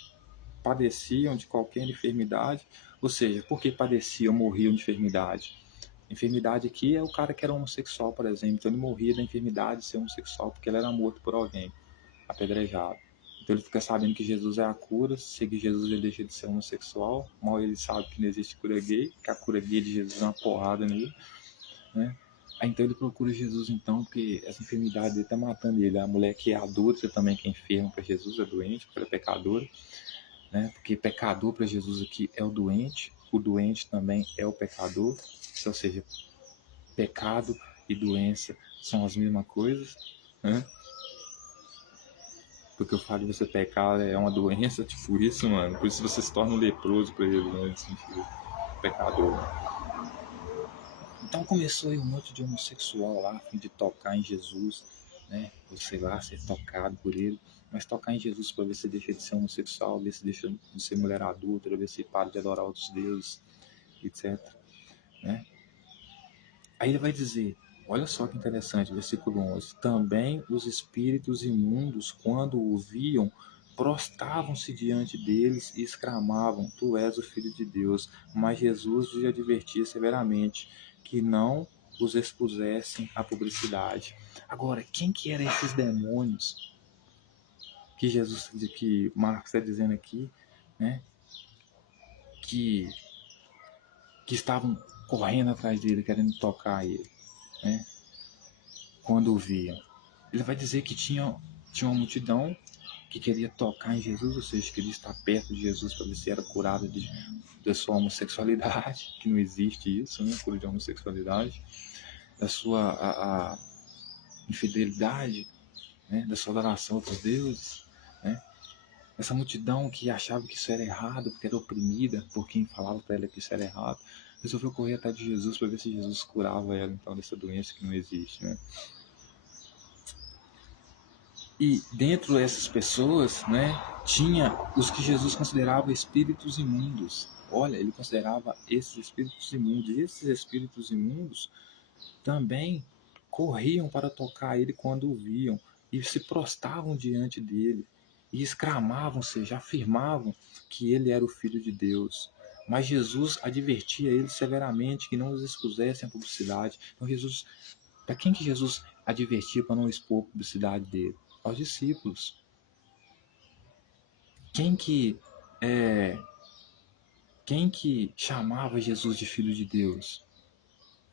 padeciam de qualquer enfermidade, ou seja, porque padeciam, morriam de enfermidade. Enfermidade aqui é o cara que era homossexual, por exemplo, então ele morria da enfermidade de ser homossexual porque ele era morto por alguém, apedrejado. Então ele fica sabendo que Jesus é a cura, se seguir Jesus ele deixa de ser homossexual, mal ele sabe que não existe cura gay, que a cura gay de Jesus é uma porrada nele, né? Aí então ele procura Jesus então, porque essa enfermidade dele tá matando ele. A mulher que é adulta também, que é enferma para Jesus, é doente, porque ela é pecadora, né? Porque pecador para Jesus aqui é o doente também é o pecador, ou seja, pecado e doença são as mesmas coisas, né? Porque o fato de você pecar é uma doença, tipo isso, mano. Por isso você se torna um leproso para ele, né? Nesse sentido, pecador. Né? Então começou aí um monte de homossexual lá, a fim de tocar em Jesus, né? Ou sei lá, ser tocado por ele. Mas tocar em Jesus para ver se deixa de ser homossexual, ver se deixa de ser mulher adulta, ver se para de adorar outros deuses, etc. Né? Aí ele vai dizer, olha só que interessante, versículo 11: também os espíritos imundos, quando o viam, prostravam-se diante deles e exclamavam: Tu és o Filho de Deus. Mas Jesus lhes advertia severamente que não os expusessem à publicidade. Agora, quem que eram esses demônios que Jesus, que Marcos está dizendo aqui, né? Que, que estavam correndo atrás dele, querendo tocar ele, né? Quando o viam. Ele vai dizer que tinha uma multidão que queria tocar em Jesus, ou seja, queria estar perto de Jesus para ver se era curado da sua homossexualidade, que não existe isso, né? Cura de homossexualidade, da sua infidelidade, né? Da sua adoração a outros deuses, né? Essa multidão que achava que isso era errado, porque era oprimida por quem falava para ela que isso era errado, resolveu correr atrás de Jesus para ver se Jesus curava ela então dessa doença que não existe, né? E dentro dessas pessoas, né, tinha os que Jesus considerava espíritos imundos. Olha, ele considerava esses espíritos imundos. E esses espíritos imundos também corriam para tocar ele quando o viam e se prostravam diante dele e exclamavam, ou seja, afirmavam que ele era o Filho de Deus. Mas Jesus advertia eles severamente que não os expusessem à publicidade. Então Jesus, para quem que Jesus advertia para não expor a publicidade dele? Aos discípulos. Quem que é, quem que chamava Jesus de Filho de Deus?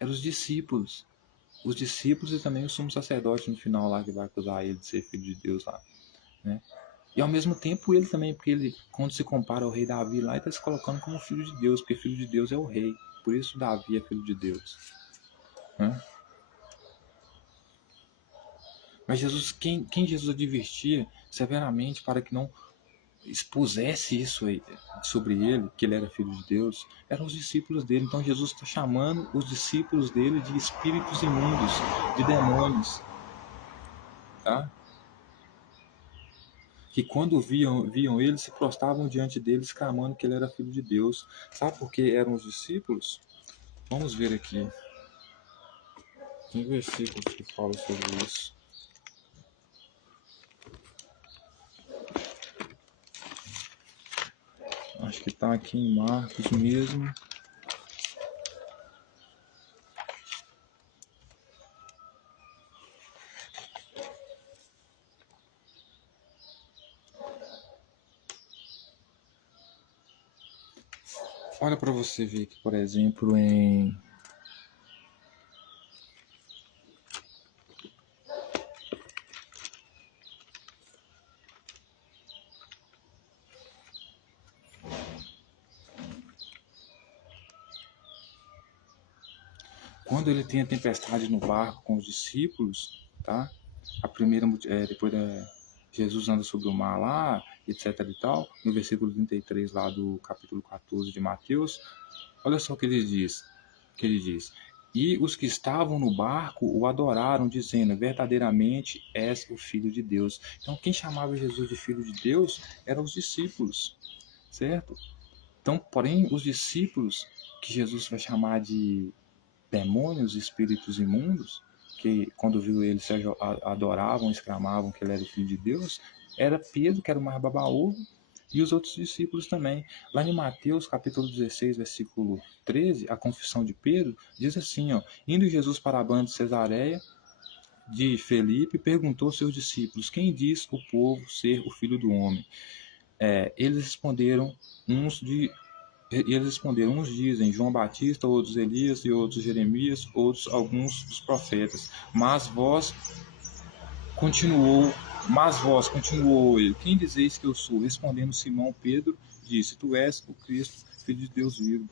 Eram os discípulos. Os discípulos e também o sumo sacerdote no final lá que vai acusar ele de ser filho de Deus lá, né? E ao mesmo tempo ele também, porque ele, quando se compara ao rei Davi lá, ele está se colocando como filho de Deus, porque filho de Deus é o rei. Por isso Davi é filho de Deus, né? Mas Jesus, quem Jesus advertia severamente para que não expusesse isso aí sobre ele, que ele era filho de Deus, eram os discípulos dele. Então Jesus está chamando os discípulos dele de espíritos imundos, de demônios, tá? Que quando viam ele, se prostravam diante dele, exclamando que ele era filho de Deus. Sabe por que eram os discípulos? Vamos ver aqui. Tem versículos que falam sobre isso. Acho que está aqui em Marcos mesmo. Olha para você ver que, por exemplo, em quando ele tem a tempestade no barco com os discípulos, tá? A primeira, depois Jesus anda sobre o mar lá, etc e tal, no versículo 33 lá do capítulo 14 de Mateus, olha só o que ele diz, e os que estavam no barco o adoraram, dizendo, verdadeiramente és o Filho de Deus. Então, quem chamava Jesus de Filho de Deus eram os discípulos, certo? Então, porém, os discípulos, que Jesus vai chamar de demônios, espíritos imundos, que quando viu ele se adoravam, exclamavam que ele era o Filho de Deus, era Pedro, que era o mais baba-ovo, e os outros discípulos também. Lá em Mateus, capítulo 16, versículo 13, a confissão de Pedro, diz assim, ó, indo Jesus para a banda de Cesareia, de Felipe, perguntou aos seus discípulos, quem diz o povo ser o Filho do Homem? Eles responderam, uns dizem João Batista, outros Elias, e outros Jeremias, outros alguns dos profetas. Mas vós, continuou ele, quem dizeis que eu sou? Respondendo Simão Pedro, disse, tu és o Cristo, Filho de Deus vivo.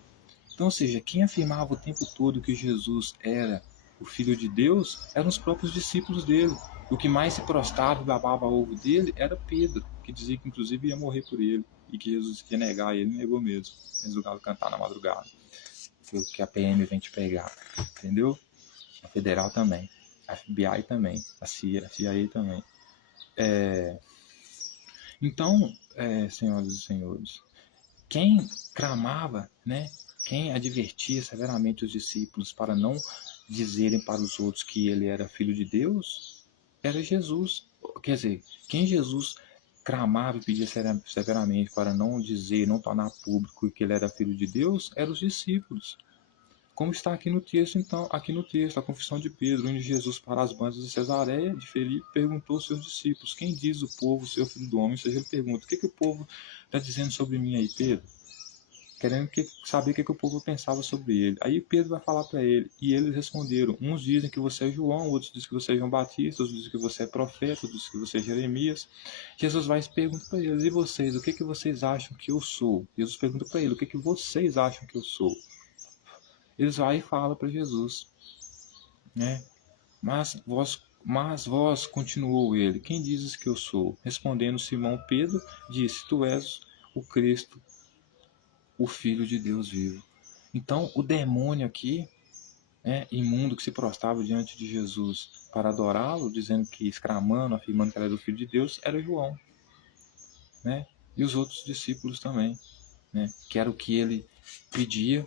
Então, ou seja, quem afirmava o tempo todo que Jesus era o Filho de Deus eram os próprios discípulos dele. O que mais se prostrava e babava ovo dele era Pedro, que dizia que inclusive ia morrer por ele e que Jesus ia negar, e ele negou mesmo. Fez o galo cantar na madrugada, que a PM vem te pegar, entendeu? A Federal também, a FBI também, a CIA também. Então, senhoras e senhores, quem clamava, né? Quem advertia severamente os discípulos para não dizerem para os outros que ele era filho de Deus, era Jesus. Quer dizer, quem Jesus clamava e pedia severamente para não dizer, não tornar público que ele era filho de Deus, eram os discípulos. Como está aqui no texto, então, a confissão de Pedro, indo Jesus para as bandas de Cesareia, de Felipe, perguntou aos seus discípulos, quem diz o povo ser o filho do homem? Ou seja, ele pergunta, o que o povo está dizendo sobre mim aí, Pedro? Querendo saber o que o povo pensava sobre ele. Aí Pedro vai falar para ele, e eles responderam, uns dizem que você é João, outros dizem que você é João Batista, outros dizem que você é profeta, outros dizem que você é Jeremias. Jesus vai e pergunta para eles, e vocês, o que vocês acham que eu sou? Jesus pergunta para ele, o que vocês acham que eu sou? Eles vão e falam para Jesus, né? Mas vós, continuou ele, quem dizes que eu sou? Respondendo Simão Pedro, disse, tu és o Cristo, o Filho de Deus vivo. Então, o demônio aqui, imundo, que se prostrava diante de Jesus para adorá-lo, dizendo que, exclamando, afirmando que ele era o Filho de Deus, era João, né? E os outros discípulos também, né? Que era o que ele pedia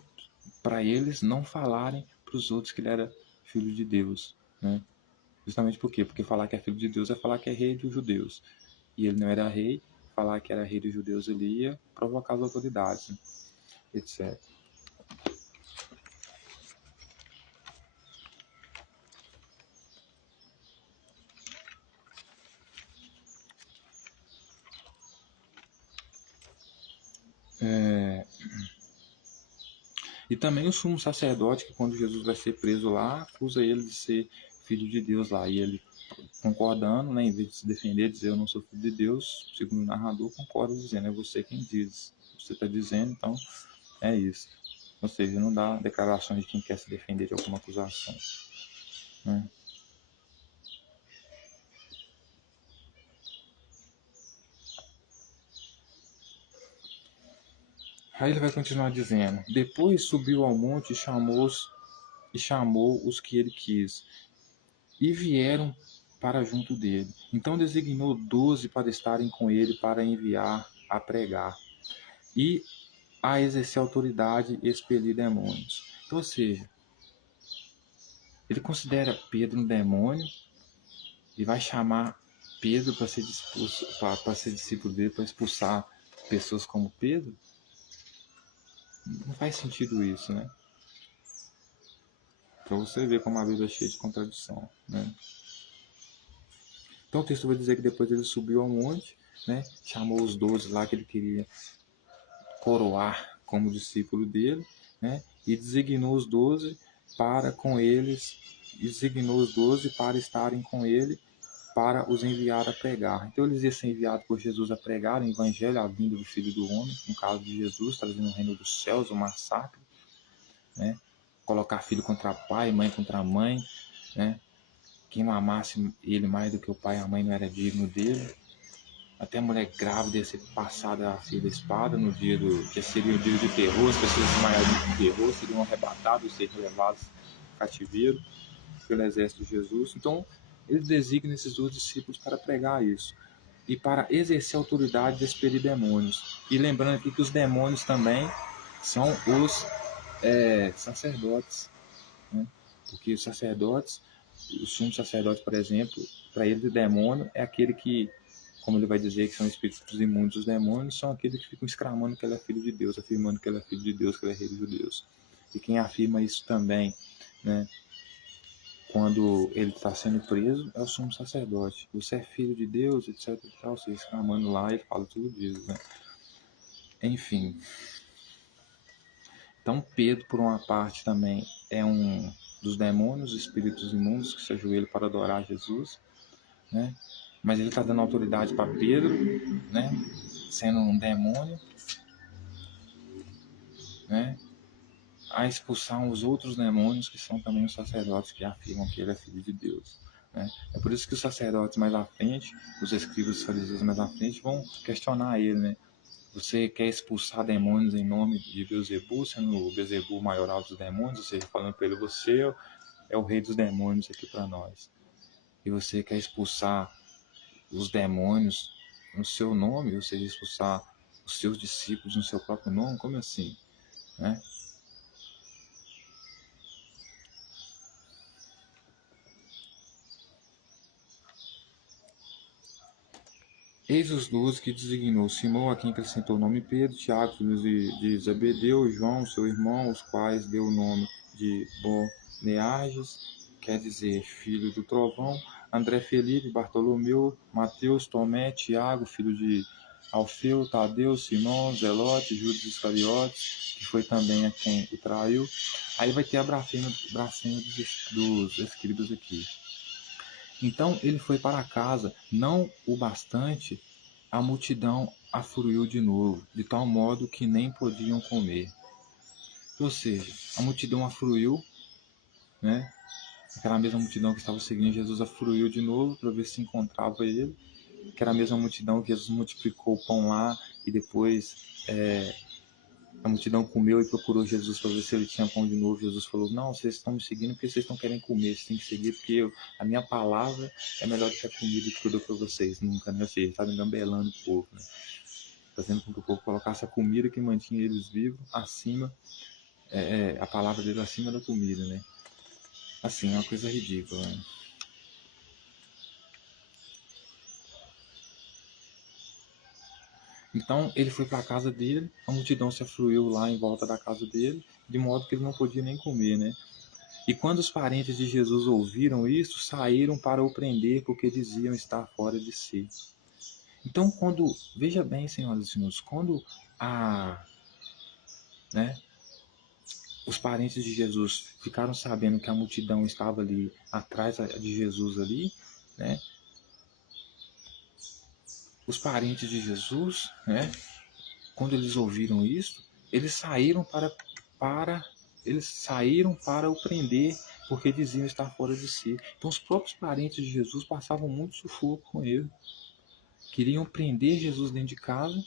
para eles não falarem para os outros que ele era filho de Deus, né? Justamente por quê? Porque falar que é filho de Deus é falar que é rei dos judeus. E ele não era rei, falar que era rei dos judeus ele ia provocar as autoridades, né? Etc. E também o sumo sacerdote, que quando Jesus vai ser preso lá, acusa ele de ser filho de Deus lá. E ele, concordando, né, em vez de se defender, dizer eu não sou filho de Deus, segundo o narrador, concorda dizendo, é você quem diz. Você está dizendo, então é isso. Ou seja, não dá declarações de quem quer se defender de alguma acusação, né? Aí ele vai continuar dizendo, depois subiu ao monte e chamou os que ele quis, e vieram para junto dele. Então designou 12 para estarem com ele, para enviar a pregar e a exercer autoridade e expelir demônios. Então, ou seja, ele considera Pedro um demônio e vai chamar Pedro para ser expulso, para ser discípulo dele, para expulsar pessoas como Pedro. Não faz sentido isso, né? Para você ver como a Bíblia é cheia de contradição, né? Então o texto vai dizer que depois ele subiu ao monte, né? Chamou os 12 lá que ele queria coroar como discípulo dele, né? E designou os 12 para com eles, designou os 12 para estarem com ele, para os enviar a pregar. Então eles iam ser enviados por Jesus a pregar o evangelho, a vinda do Filho do Homem, no caso de Jesus, trazendo o reino dos céus, o massacre, né? Colocar filho contra pai, mãe contra mãe, né? Quem não amasse ele mais do que o pai e a mãe não era digno dele. Até a mulher grávida ia ser passada a fio da espada no dia que seria o dia de terror, as pessoas desmaiariam de terror, seriam arrebatadas, seriam levadas cativeiro pelo exército de Jesus. Então, ele designa esses 12 discípulos para pregar isso e para exercer a autoridade de expelir demônios. E lembrando aqui que os demônios também são os sacerdotes, né? Porque os sacerdotes, o sumo sacerdote, por exemplo, para ele o demônio é aquele que, como ele vai dizer que são espíritos imundos, os demônios são aqueles que ficam exclamando que ele é filho de Deus, afirmando que ele é filho de Deus, que ele é rei dos judeus. E quem afirma isso também, né, quando ele está sendo preso, é o sumo sacerdote. Você é filho de Deus, etc. E tal, você exclamando lá, ele fala tudo disso, né? Enfim. Então Pedro, por uma parte, também é um dos demônios, espíritos imundos que se ajoelham para adorar Jesus, né? Mas ele está dando autoridade para Pedro, né? Sendo um demônio, né? A expulsar os outros demônios que são também os sacerdotes que afirmam que ele é filho de Deus, né? É por isso que os sacerdotes mais à frente, os escribas e fariseus mais à frente, vão questionar ele, né? Você quer expulsar demônios em nome de Beelzebul, sendo o Beelzebul o maioral dos demônios, ou seja, falando para ele, você é o rei dos demônios aqui para nós. E você quer expulsar os demônios no seu nome, ou seja, expulsar os seus discípulos no seu próprio nome? Como assim? Né? Eis os 12 que designou Simão, a quem acrescentou o nome Pedro, Tiago, filho de Zebedeu, João, seu irmão, os quais deu o nome de Boanerges, quer dizer, filho do trovão, André, Felipe, Bartolomeu, Mateus, Tomé, Tiago, filho de Alfeu, Tadeu, Simão, Zelote, Judas Iscariotes, que foi também a quem o traiu. Aí vai ter a blasfêmia dos escribas aqui. Então ele foi para casa, não o bastante, a multidão afluiu de novo, de tal modo que nem podiam comer. Ou seja, a multidão afluiu, né? Aquela mesma multidão que estava seguindo Jesus afluiu de novo para ver se encontrava ele, que era a mesma multidão que Jesus multiplicou o pão lá e depois a multidão comeu e procurou Jesus para ver se ele tinha pão de novo. Jesus falou, não, vocês estão me seguindo porque vocês estão querendo comer, vocês têm que seguir porque a minha palavra é melhor do que a comida que eu dou para vocês. Nunca, né? Ou seja, estava engambelando o povo, né? Fazendo com que o povo colocasse a comida que mantinha eles vivos acima, a palavra dele acima da comida, né? Assim, é uma coisa ridícula, né? Então ele foi para a casa dele, a multidão se afluiu lá em volta da casa dele, de modo que ele não podia nem comer, né? E quando os parentes de Jesus ouviram isso, saíram para o prender, porque diziam estar fora de si. Então, veja bem, senhoras e senhores, quando né, os parentes de Jesus ficaram sabendo que a multidão estava ali atrás de Jesus ali, né, os parentes de Jesus, né, quando eles ouviram isso, eles saíram para o prender, porque diziam estar fora de si. Então os próprios parentes de Jesus passavam muito sufoco com ele. Queriam prender Jesus dentro de casa,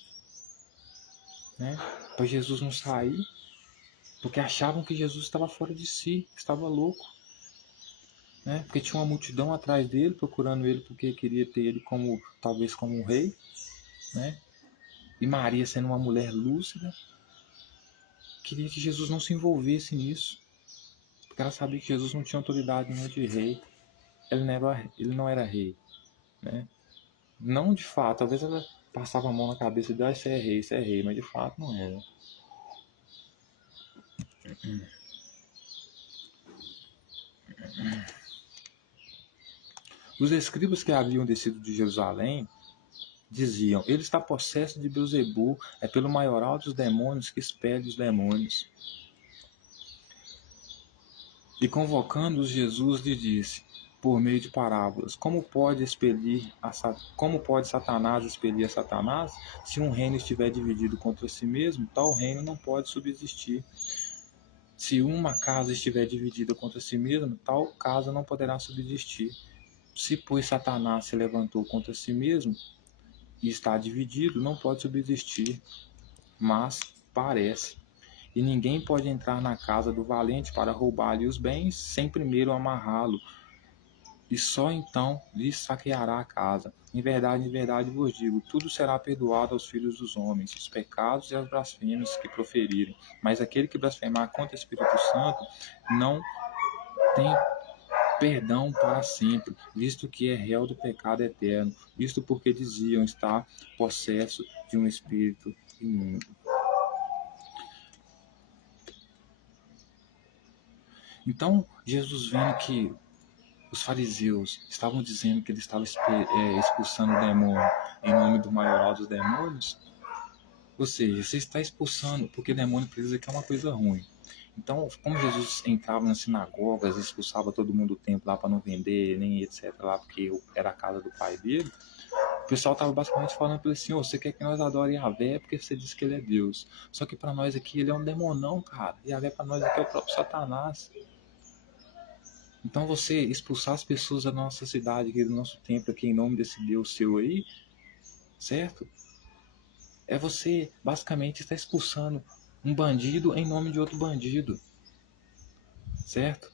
né, para Jesus não sair, porque achavam que Jesus estava fora de si, estava louco, né, porque tinha uma multidão atrás dele, procurando ele porque queria ter ele talvez como um rei, né, e Maria, sendo uma mulher lúcida, queria que Jesus não se envolvesse nisso, porque ela sabia que Jesus não tinha autoridade nenhuma de rei, ele não era rei, né? Não de fato, talvez ela passava a mão na cabeça dela, isso é rei, mas de fato não era. Os escribas que haviam descido de Jerusalém diziam: ele está possesso de Beelzebu, é pelo maioral dos demônios que expele os demônios. E convocando-os, Jesus lhe disse, por meio de parábolas: como pode Satanás expelir a Satanás? Se um reino estiver dividido contra si mesmo, tal reino não pode subsistir. Se uma casa estiver dividida contra si mesma, tal casa não poderá subsistir. Se, pois, Satanás se levantou contra si mesmo e está dividido, não pode subsistir, mas parece. E ninguém pode entrar na casa do valente para roubar-lhe os bens, sem primeiro amarrá-lo, e só então lhe saqueará a casa. Em verdade vos digo, tudo será perdoado aos filhos dos homens, os pecados e as blasfêmias que proferirem. Mas aquele que blasfemar contra o Espírito Santo não tem perdão para sempre, visto que é réu do pecado eterno. Isto porque diziam estar possesso de um espírito imundo. Então, Jesus, vendo que os fariseus estavam dizendo que ele estava expulsando o demônio em nome do maioral dos demônios, ou seja, você está expulsando, porque demônio precisa que é uma coisa ruim. Então, como Jesus entrava nas sinagogas, expulsava todo mundo do templo lá para não vender, nem etc. lá, porque era a casa do pai dele, o pessoal estava basicamente falando para ele assim: você quer que nós adore Yahvé porque você diz que ele é Deus. Só que para nós aqui ele é um demonão, cara. Yahvé para nós aqui é o próprio Satanás. Então você expulsar as pessoas da nossa cidade, aqui, do nosso templo, aqui em nome desse Deus seu aí, certo? É você basicamente estar expulsando um bandido em nome de outro bandido, certo?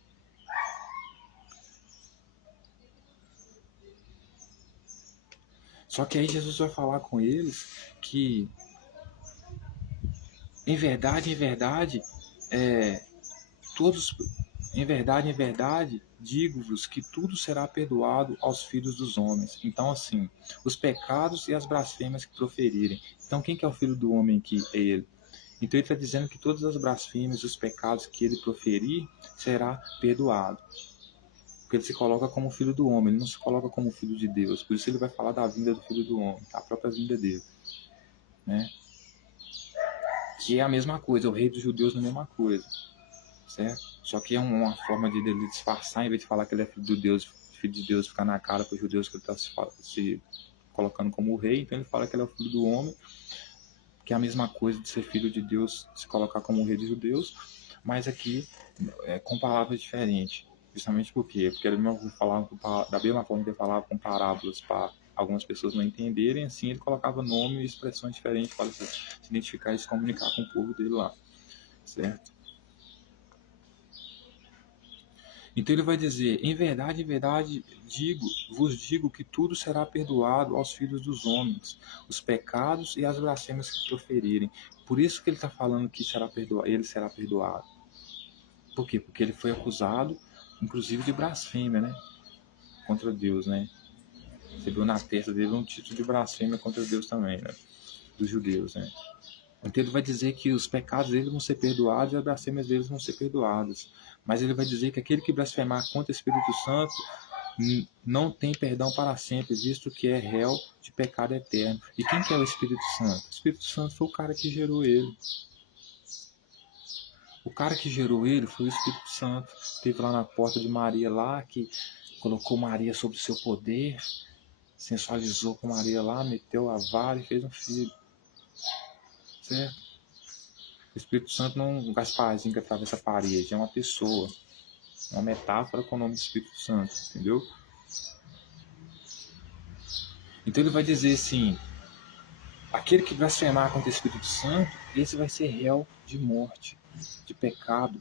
Só que aí Jesus vai falar com eles que, em verdade, todos, em verdade, digo-vos que tudo será perdoado aos filhos dos homens. Então, assim, os pecados e as blasfêmias que proferirem. Então, quem que é o filho do homem aqui? É ele. Então, ele está dizendo que todas as blasfêmias e os pecados que ele proferir será perdoado. Porque ele se coloca como filho do homem, ele não se coloca como filho de Deus. Por isso ele vai falar da vinda do filho do homem, a própria vinda dele, né? Que é a mesma coisa, o rei dos judeus é a mesma coisa, certo? Só que é uma forma de ele disfarçar, em vez de falar que ele é filho de Deus, ficar na cara para os judeus que ele está se colocando como o rei, então ele fala que ele é o filho do homem, que é a mesma coisa de ser filho de Deus, se colocar como o rei dos judeus, mas aqui com palavras diferentes. Justamente por quê? Porque ele não falava da mesma forma que ele falava com parábolas para algumas pessoas não entenderem, assim ele colocava nome e expressões diferentes para se identificar e se comunicar com o povo dele lá, certo? Então ele vai dizer: em verdade, vos digo que tudo será perdoado aos filhos dos homens, os pecados e as blasfêmias que proferirem. Por isso que ele está falando que ele será perdoado. Por quê? Porque ele foi acusado, inclusive, de blasfêmia, né? Contra Deus, né? Você viu na testa dele um título de blasfêmia contra Deus também, né? Dos judeus, né? Então ele vai dizer que os pecados deles vão ser perdoados e as blasfêmias deles vão ser perdoadas. Mas ele vai dizer que aquele que blasfemar contra o Espírito Santo não tem perdão para sempre, visto que é réu de pecado eterno. E quem que é o Espírito Santo? O Espírito Santo foi o cara que gerou ele. O cara que gerou ele foi o Espírito Santo. Esteve lá na porta de Maria lá, que colocou Maria sob o seu poder, sensualizou com Maria lá, meteu a vara e fez um filho. Certo? O Espírito Santo não é um Gasparzinho que atravessa a parede, é uma pessoa. É uma metáfora com o nome do Espírito Santo, entendeu? Então ele vai dizer assim: aquele que blasfemar contra o Espírito Santo, esse vai ser réu de morte, de pecado.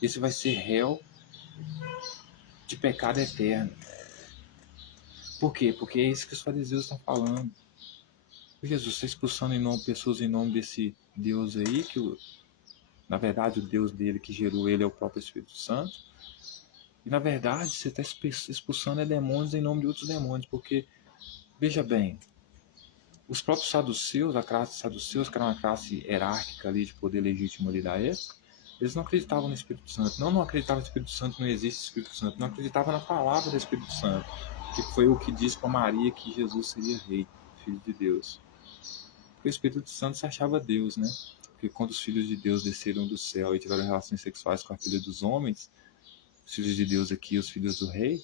Esse vai ser réu de pecado eterno. Por quê? Porque é isso que os fariseus estão falando. Jesus está expulsando pessoas em nome desse Deus aí, que na verdade o Deus dele que gerou ele é o próprio Espírito Santo. E na verdade você está expulsando demônios em nome de outros demônios, porque, veja bem, os próprios saduceus, a classe saduceus, que era uma classe hierárquica ali de poder legítimo ali da época, eles não acreditavam no Espírito Santo. Não acreditavam no Espírito Santo, não existe Espírito Santo. Não acreditavam na palavra do Espírito Santo, que foi o que disse para Maria que Jesus seria rei. filho de Deus. Porque o Espírito Santo se achava Deus, né? Porque quando os filhos de Deus desceram do céu e tiveram relações sexuais com a filha dos homens, os filhos de Deus aqui, os filhos do rei,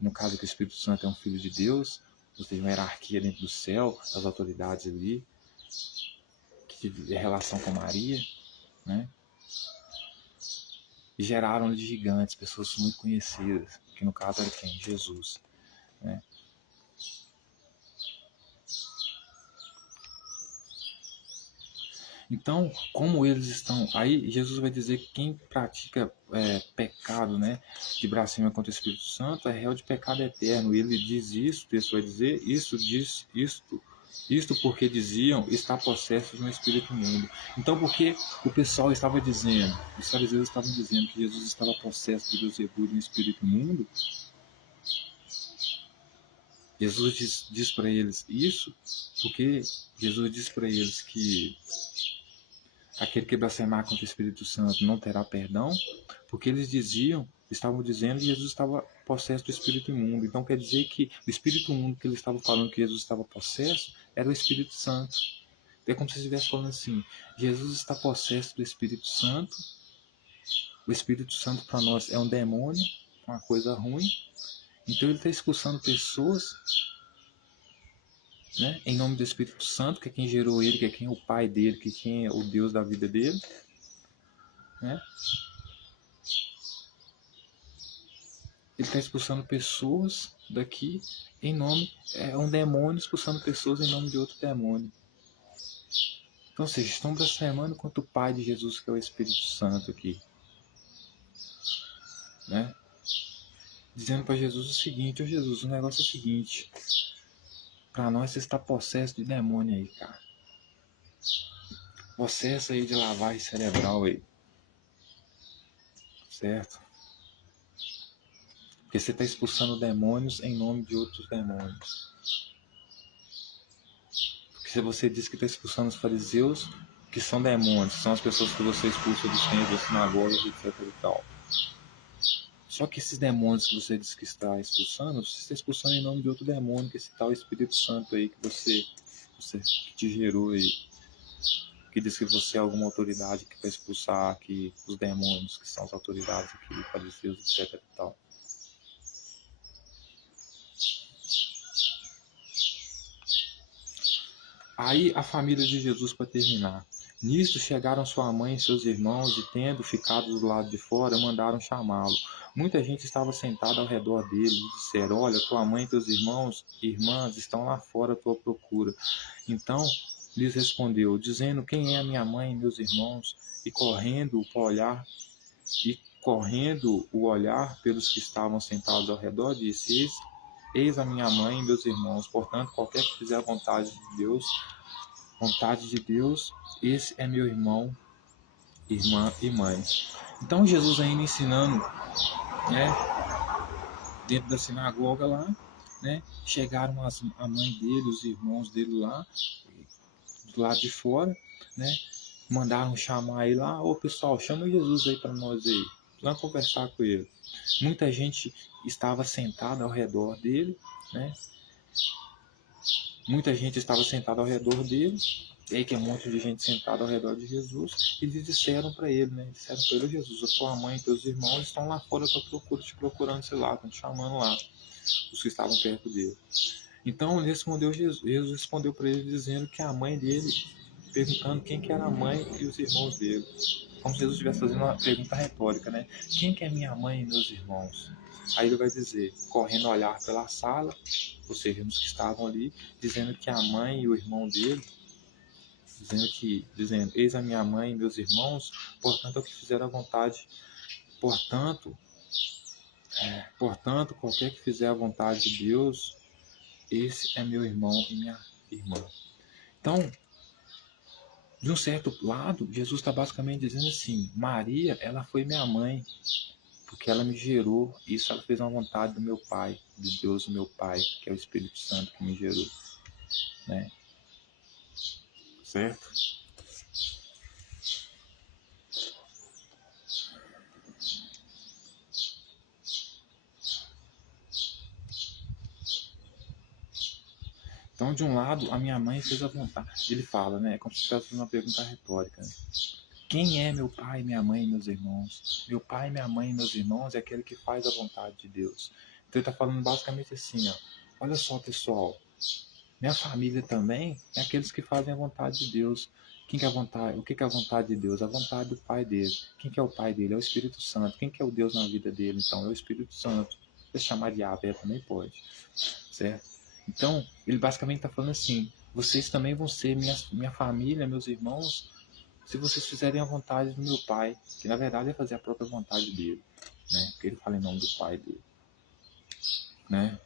no caso que o Espírito Santo é um filho de Deus, ou seja, uma hierarquia dentro do céu, das autoridades ali, que tem relação com Maria, né? E geraram de gigantes, pessoas muito conhecidas, que no caso era quem? Jesus, né? Então, como eles estão... Aí Jesus vai dizer que quem pratica pecado, né, de blasfêmia contra o Espírito Santo é réu de pecado eterno. E ele diz isso, o texto vai dizer, isto porque diziam, está possesso de um espírito imundo. Então, porque o pessoal estava dizendo, os fariseus estavam dizendo que Jesus estava possesso de Beelzebul, de um espírito imundo, Jesus diz para eles isso, porque Jesus diz para eles que aquele que blasfemar contra o Espírito Santo não terá perdão, porque eles estavam dizendo que Jesus estava possesso do espírito imundo. Então quer dizer que o espírito imundo que eles estavam falando que Jesus estava possesso era o Espírito Santo. É como se estivesse falando assim: Jesus está possesso do Espírito Santo. O Espírito Santo para nós é um demônio, uma coisa ruim. Então ele está expulsando pessoas, né, em nome do Espírito Santo, que é quem gerou ele, que é quem é o pai dele, que é quem é o Deus da vida dele, né? Ele está expulsando pessoas daqui em nome... É um demônio expulsando pessoas em nome de outro demônio. Então, vocês estão blasfemando contra o Pai de Jesus, que é o Espírito Santo aqui, né? Dizendo para Jesus o seguinte: ô Jesus, o negócio é o seguinte, para nós você está possesso de demônio aí, cara. Possesso aí de lavagem cerebral aí, certo? Porque você está expulsando demônios em nome de outros demônios. Porque se você diz que está expulsando os fariseus, que são demônios, que são as pessoas que você expulsa dos templos, das sinagogas, etc e tal. Só que esses demônios que você diz que está expulsando, você está expulsando em nome de outro demônio, que é esse tal Espírito Santo aí que você que te gerou aí. Que diz que você é alguma autoridade que vai expulsar aqui os demônios, que são as autoridades aqui, fariseus, etc e tal. Aí a família de Jesus, para terminar. Nisto chegaram sua mãe e seus irmãos, e tendo ficado do lado de fora, mandaram chamá-lo. Muita gente estava sentada ao redor dele e disseram: olha, tua mãe e teus irmãos e irmãs estão lá fora à tua procura. Então lhes respondeu, dizendo: quem é a minha mãe e meus irmãos? E correndo o olhar pelos que estavam sentados ao redor, disse: eis a minha mãe e meus irmãos. Portanto, qualquer que fizer a vontade de Deus, esse é meu irmão, irmã e mãe. Então Jesus ainda ensinando, né, dentro da sinagoga lá, né, chegaram a mãe dele, os irmãos dele lá, do lado de fora, né, mandaram chamar ele lá: ô pessoal, chama Jesus aí para nós aí, vamos conversar com ele. Muita gente estava sentada ao redor dele, né, muita gente estava sentada ao redor dele. E aí que é um monte de gente sentada ao redor de Jesus, e eles disseram para ele, né? Disseram para ele: Jesus, a tua mãe e teus irmãos estão lá fora da tua procura, te procurando, sei lá, estão te chamando lá, os que estavam perto dele. Então ele respondeu, Jesus respondeu para ele dizendo que a mãe dele, perguntando quem que era a mãe e os irmãos dele. Como se Jesus estivesse fazendo uma pergunta retórica, né? Quem que é minha mãe e meus irmãos? Aí ele vai dizer, correndo a olhar pela sala, ou seja, nos que estavam ali, dizendo que a mãe e o irmão dele, dizendo, eis a minha mãe e meus irmãos, portanto é o que fizeram a vontade, portanto, qualquer que fizer a vontade de Deus, esse é meu irmão e minha irmã. Então, de um certo lado, Jesus está basicamente dizendo assim: Maria, ela foi minha mãe, porque ela me gerou, isso ela fez uma vontade do meu Pai, de Deus, o meu Pai, que é o Espírito Santo que me gerou, né? Certo? Então, de um lado, a minha mãe fez a vontade. Ele fala, né? É como se estivesse fazendo uma pergunta retórica. Né? Quem é meu pai, minha mãe e meus irmãos? Meu pai, minha mãe e meus irmãos é aquele que faz a vontade de Deus. Então, ele está falando basicamente assim, ó. Olha só, pessoal. Minha família também é aqueles que fazem a vontade de Deus. Quem que é a vontade? O que é a vontade de Deus? A vontade do Pai dele. Quem que é o Pai dele? É o Espírito Santo. Quem que é o Deus na vida dele? Então, é o Espírito Santo. Se chamar de Yahvé também pode, certo? Então, ele basicamente está falando assim: vocês também vão ser minha família, meus irmãos, se vocês fizerem a vontade do meu Pai, que na verdade é fazer a própria vontade dele, né? Porque ele fala em nome do Pai dele, né?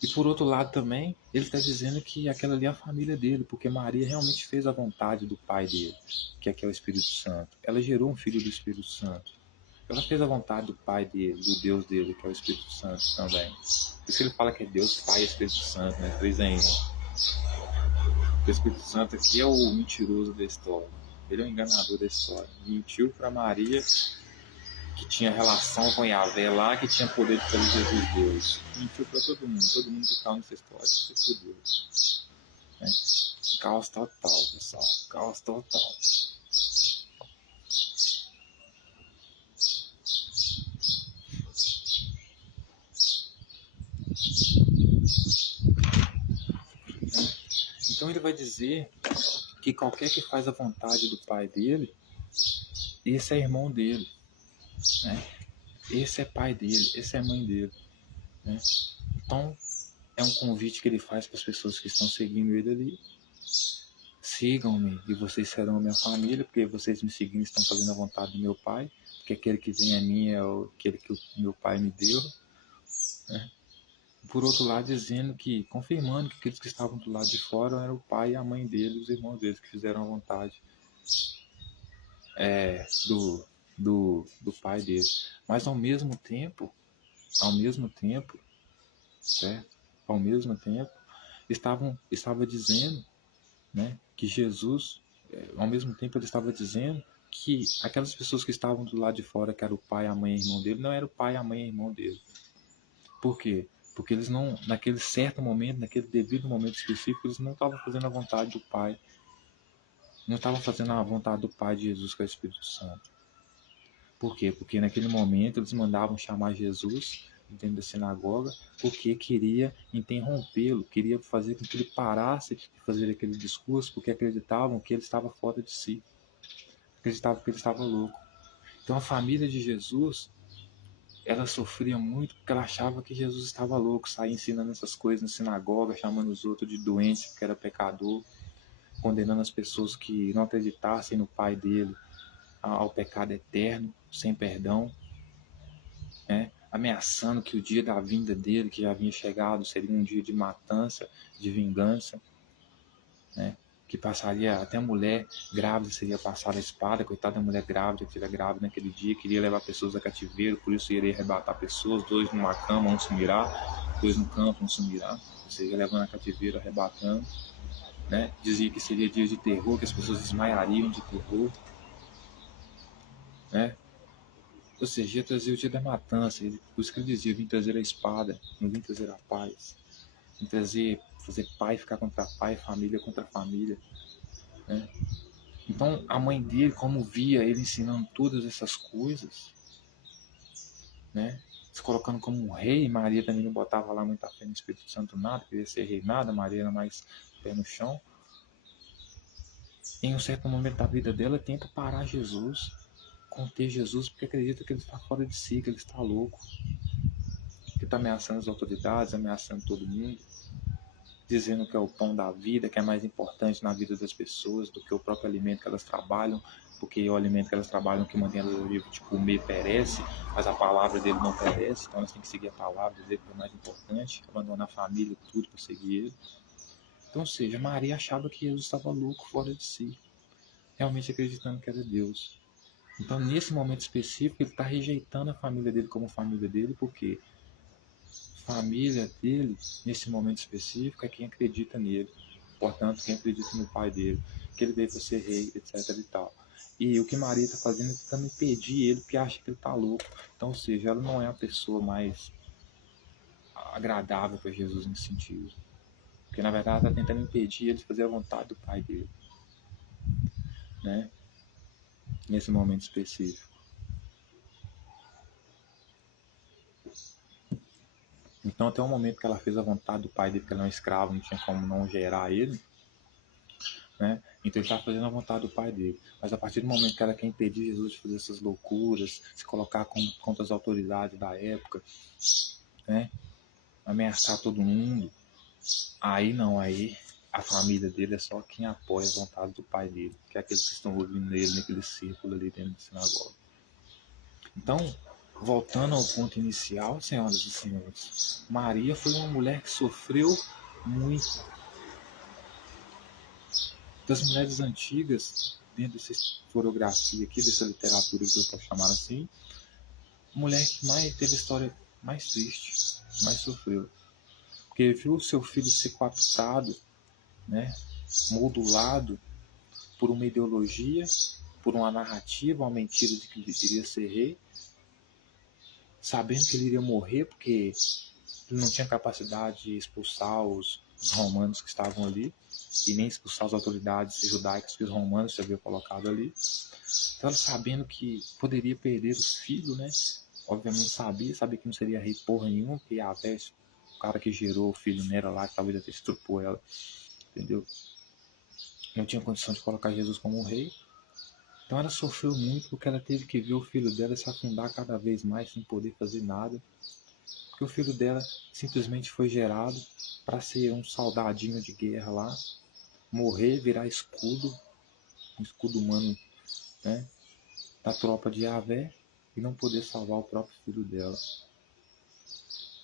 E por outro lado também, ele está dizendo que aquela ali é a família dele, porque Maria realmente fez a vontade do pai dele, que aqui é o Espírito Santo. Ela gerou um filho do Espírito Santo. Ela fez a vontade do pai dele, do Deus dele, que é o Espírito Santo também. Por isso que ele fala que é Deus, Pai e Espírito Santo, né? Três em um. O Espírito Santo aqui é o mentiroso da história. Ele é o enganador da história. Mentiu para Maria, que tinha relação com Yahvé lá, que tinha poder de fazer Jesus Deus. Mentiu para todo mundo que caiu nessa história, se fudeu. Né? Caos total, pessoal. Caos total. Então ele vai dizer que qualquer que faz a vontade do pai dele, esse é irmão dele, né? Esse é pai dele, esse é mãe dele, né? Então é um convite que ele faz para as pessoas que estão seguindo ele ali. Sigam-me e vocês serão minha família, porque vocês me seguindo estão fazendo a vontade do meu pai, porque aquele que vem a mim é aquele que o meu pai me deu, né? Por outro lado, dizendo que, confirmando que aqueles que estavam do lado de fora eram o pai e a mãe dele, os irmãos deles, que fizeram a vontade do pai dele. Mas ao mesmo tempo, certo? Ao mesmo tempo, estava dizendo, né, que Jesus, ao mesmo tempo ele estava dizendo que aquelas pessoas que estavam do lado de fora, que era o pai, a mãe e irmão dele, não era o pai, a mãe e irmão dele. Por quê? Porque eles não, naquele certo momento, naquele devido momento específico, eles não estavam fazendo a vontade do Pai. Não estavam fazendo a vontade do Pai de Jesus, que é o Espírito Santo. Por quê? Porque naquele momento eles mandavam chamar Jesus dentro da sinagoga, porque queria interrompê-lo, queria fazer com que ele parasse de fazer aquele discurso, porque acreditavam que ele estava fora de si, acreditavam que ele estava louco. Então a família de Jesus, ela sofria muito porque ela achava que Jesus estava louco, saía ensinando essas coisas na sinagoga, chamando os outros de doentes, porque era pecador, condenando as pessoas que não acreditassem no Pai dele ao pecado eterno, sem perdão, né? Ameaçando que o dia da vinda dele, que já havia chegado, seria um dia de matança, de vingança, né? Que passaria, até a mulher grávida seria passada a espada, coitada da mulher grávida que estiver grávida naquele dia, queria levar pessoas a cativeiro, por isso iria arrebatar pessoas, dois numa cama, um sumirá, dois no campo, um sumirá, ou seja, levando a cativeiro, arrebatando, né? Dizia que seria dia de terror, que as pessoas desmaiariam de terror, né? Ou seja, ia trazer o dia da matança, por isso que ele dizia, vim trazer a espada, não vim trazer a paz, vim trazer, fazer pai ficar contra pai, família contra família, né? Então a mãe dele, como via ele ensinando todas essas coisas, né, se colocando como um rei, Maria também não botava lá muita fé no Espírito Santo nada, queria ser rei nada, Maria era mais pé no chão. Em um certo momento da vida dela, tenta parar Jesus, conter Jesus, porque acredita que ele está fora de si, que ele está louco, que está ameaçando as autoridades, ameaçando todo mundo, dizendo que é o pão da vida, que é mais importante na vida das pessoas do que o próprio alimento que elas trabalham, porque o alimento que elas trabalham, que mantém elas vivas de comer, perece, mas a palavra dele não perece, então elas têm que seguir a palavra dele, que é o mais importante, abandonar a família, tudo para seguir ele. Então, ou seja, Maria achava que Jesus estava louco, fora de si, realmente acreditando que era Deus. Então, nesse momento específico, ele está rejeitando a família dele como família dele, porque família dele, nesse momento específico, é quem acredita nele. Portanto, quem acredita no pai dele, que ele veio para ser rei, etc. e tal. E o que Maria está fazendo é tentando impedir ele, porque acha que ele está louco. Então, ou seja, ela não é a pessoa mais agradável para Jesus nesse sentido. Porque na verdade ela está tentando impedir ele de fazer a vontade do pai dele, né? Nesse momento específico. Então até o momento que ela fez a vontade do pai dele, porque ela é um escravo, não tinha como não gerar ele, né? Então ele estava fazendo a vontade do pai dele. Mas a partir do momento que ela quer impedir Jesus de fazer essas loucuras, se colocar contra as autoridades da época, né? Ameaçar todo mundo, aí não, aí a família dele é só quem apoia a vontade do pai dele, que é aqueles que estão ouvindo ele naquele círculo ali dentro da sinagoga. Então, voltando ao ponto inicial, senhoras e senhores, Maria foi uma mulher que sofreu muito. Das mulheres antigas, dentro dessa historiografia aqui, dessa literatura que eu posso chamar assim, a mulher que mais teve a história mais triste, mais sofreu. Porque viu o seu filho ser cooptado, né, modulado por uma ideologia, por uma narrativa, uma mentira de que ele iria ser rei, sabendo que ele iria morrer porque ele não tinha capacidade de expulsar os romanos que estavam ali, e nem expulsar as autoridades judaicas que os romanos se haviam colocado ali. Então, ela sabendo que poderia perder os filhos, né? Obviamente sabia que não seria rei porra nenhuma, porque até o cara que gerou o filho nela lá, que talvez até estrupou ela, entendeu? Não tinha condição de colocar Jesus como um rei. Então ela sofreu muito porque ela teve que ver o filho dela se afundar cada vez mais sem poder fazer nada. Porque o filho dela simplesmente foi gerado para ser um soldadinho de guerra lá, morrer, virar escudo, um escudo humano, né, da tropa de Yahvé, e não poder salvar o próprio filho dela,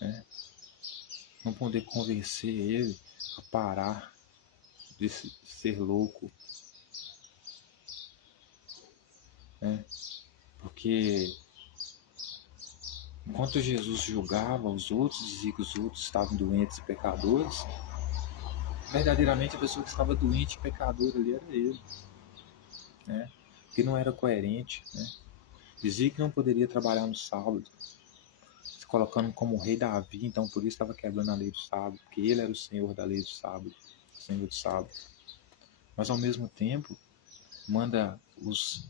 né? Não poder convencer ele a parar de ser louco, né? Porque enquanto Jesus julgava os outros, dizia que os outros estavam doentes e pecadores, verdadeiramente a pessoa que estava doente e pecadora ali era ele, né? Que não era coerente, né? Dizia que não poderia trabalhar no sábado, se colocando como o rei Davi, então por isso estava quebrando a lei do sábado, porque ele era o senhor da lei do sábado, o senhor do sábado. Mas ao mesmo tempo manda os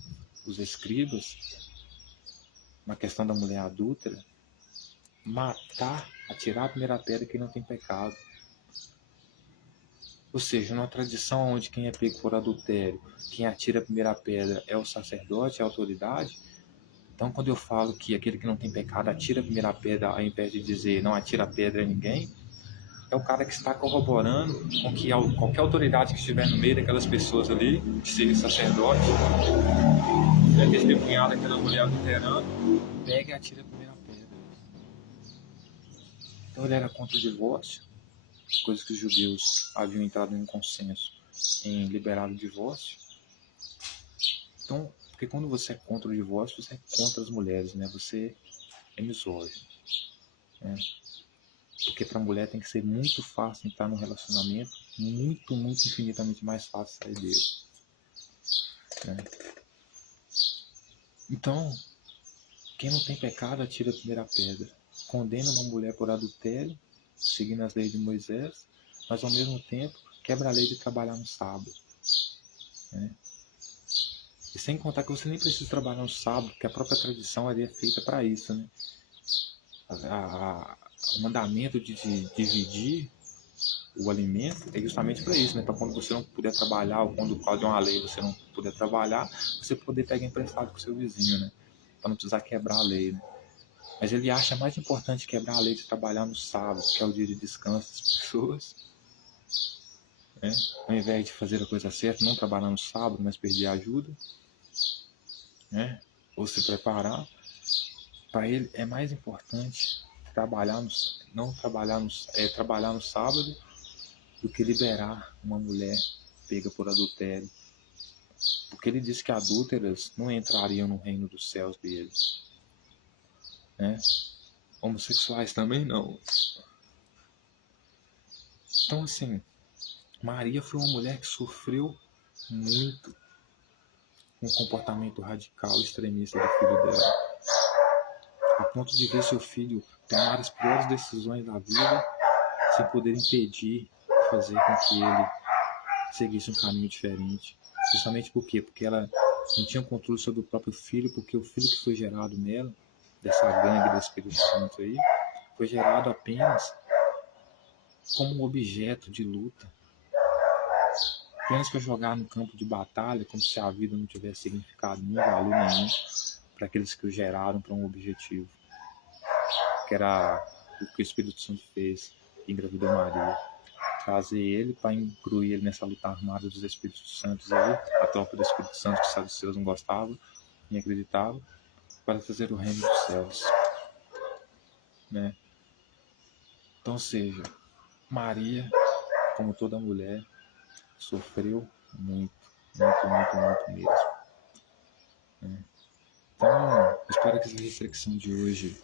escribas, na questão da mulher adúltera, matar, atirar a primeira pedra quem não tem pecado. Ou seja, numa tradição onde quem é pego por adultério, quem atira a primeira pedra é o sacerdote, é a autoridade. Então, quando eu falo que aquele que não tem pecado atira a primeira pedra, ao invés de dizer não atira a pedra a ninguém, é o cara que está corroborando com que qualquer autoridade que estiver no meio daquelas pessoas ali, que seja sacerdote, é testemunhado aquela mulher adulterando, pega e atira a primeira pedra. Então ele era contra o divórcio, coisa que os judeus haviam entrado em um consenso em liberar o divórcio. Então, porque quando você é contra o divórcio, você é contra as mulheres, né? Você é misógino, né? Porque para a mulher tem que ser muito fácil entrar num relacionamento, muito, muito infinitamente mais fácil sair dele, né? Então, quem não tem pecado atira a primeira pedra. Condena uma mulher por adultério, seguindo as leis de Moisés, mas ao mesmo tempo quebra a lei de trabalhar no sábado, né? E sem contar que você nem precisa trabalhar no sábado, porque a própria tradição ali é feita para isso, né? O mandamento de dividir o alimento é justamente para isso, né? Para quando você não puder trabalhar, ou quando por causa de uma lei você não puder trabalhar, você poder pegar emprestado com o seu vizinho, né? Para não precisar quebrar a lei, né? Mas ele acha mais importante quebrar a lei de trabalhar no sábado, que é o dia de descanso das pessoas, né? Ao invés de fazer a coisa certa, não trabalhar no sábado, mas perder a ajuda, né? Ou se preparar. Para ele é mais importante trabalhar no sábado do que liberar uma mulher pega por adultério. Porque ele diz que adúlteras não entrariam no reino dos céus dele, né? Homossexuais também não. Então, assim, Maria foi uma mulher que sofreu muito com o comportamento radical e extremista do filho dela, a ponto de ver seu filho tomar as piores decisões da vida sem poder impedir fazer com que ele seguisse um caminho diferente. Principalmente por quê? Porque ela não tinha controle sobre o próprio filho, porque o filho que foi gerado nela, dessa gangue do Espírito Santo aí, foi gerado apenas como um objeto de luta, apenas para jogar no campo de batalha, como se a vida não tivesse significado nenhum, valor nenhum para aqueles que o geraram para um objetivo, que era o que o Espírito Santo fez, engravidou Maria. Trazer ele para incluir ele nessa luta armada dos Espíritos Santos aí, a tropa do Espírito Santo que os saduceus não gostavam, nem acreditavam, para trazer o reino dos céus, né? Então, seja, Maria, como toda mulher, sofreu muito, muito, muito, muito mesmo, né? Então, espero que essa reflexão de hoje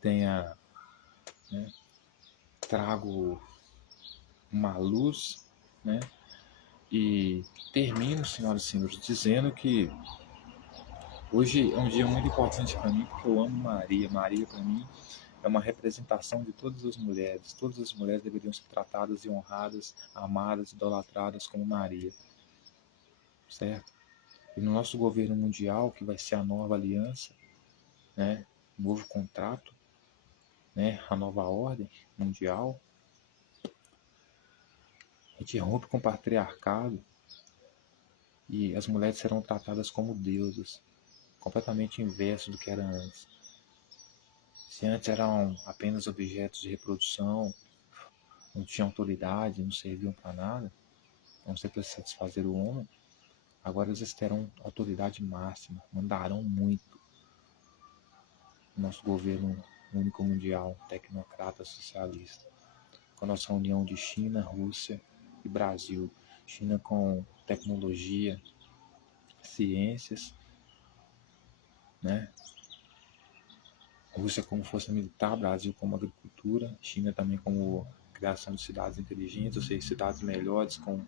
tenha, né, trago uma luz, né? E termino, senhoras e senhores, dizendo que hoje é um dia muito importante para mim, porque eu amo Maria. Maria, para mim, é uma representação de todas as mulheres. Todas as mulheres deveriam ser tratadas e honradas, amadas, idolatradas como Maria, certo? E no nosso governo mundial, que vai ser a nova aliança, né, o novo contrato, né, a nova ordem mundial, a gente rompe com o patriarcado e as mulheres serão tratadas como deusas, completamente inverso do que era antes. Se antes eram apenas objetos de reprodução, não tinham autoridade, não serviam para nada, não ser para satisfazer o homem, agora eles terão autoridade máxima, mandarão muito. O nosso governo único mundial, tecnocrata socialista, com a nossa união de China, Rússia e Brasil. China com tecnologia, ciências, né? Rússia como força militar, Brasil como agricultura, China também como criação de cidades inteligentes, ou seja, cidades melhores, com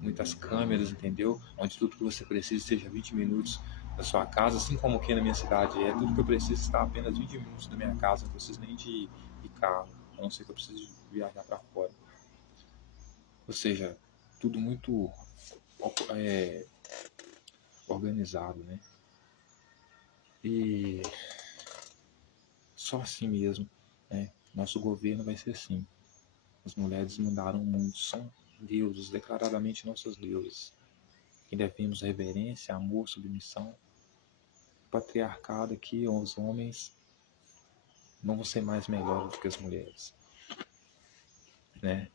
muitas câmeras, entendeu? Onde tudo que você precisa seja 20 minutos da sua casa, assim como aqui na minha cidade é. Tudo que eu preciso está apenas 20 minutos da minha casa, não preciso nem de carro, a não ser que eu precise viajar para fora. Ou seja, tudo muito organizado, né? E só assim mesmo, né? Nosso governo vai ser assim. As mulheres mudaram muito, são deuses, declaradamente nossas deusas. Que devemos reverência, amor, submissão. O patriarcado aqui, os homens não vão ser mais melhores do que as mulheres, né?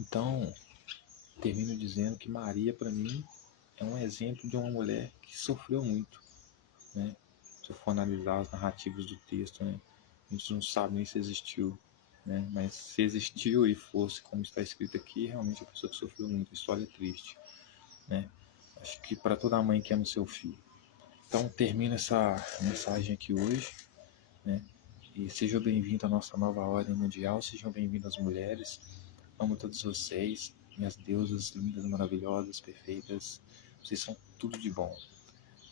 Então, termino dizendo que Maria, para mim, é um exemplo de uma mulher que sofreu muito, né? Se eu for analisar as narrativas do texto, né? A gente não sabe nem se existiu, né? Mas se existiu e fosse como está escrito aqui, realmente é uma pessoa que sofreu muito, história triste, né? Acho que para toda mãe que ama o seu filho. Então, termino essa mensagem aqui hoje, né? E sejam bem-vindos à nossa nova ordem mundial, sejam bem-vindas mulheres. Amo todos vocês, minhas deusas lindas, maravilhosas, perfeitas. Vocês são tudo de bom.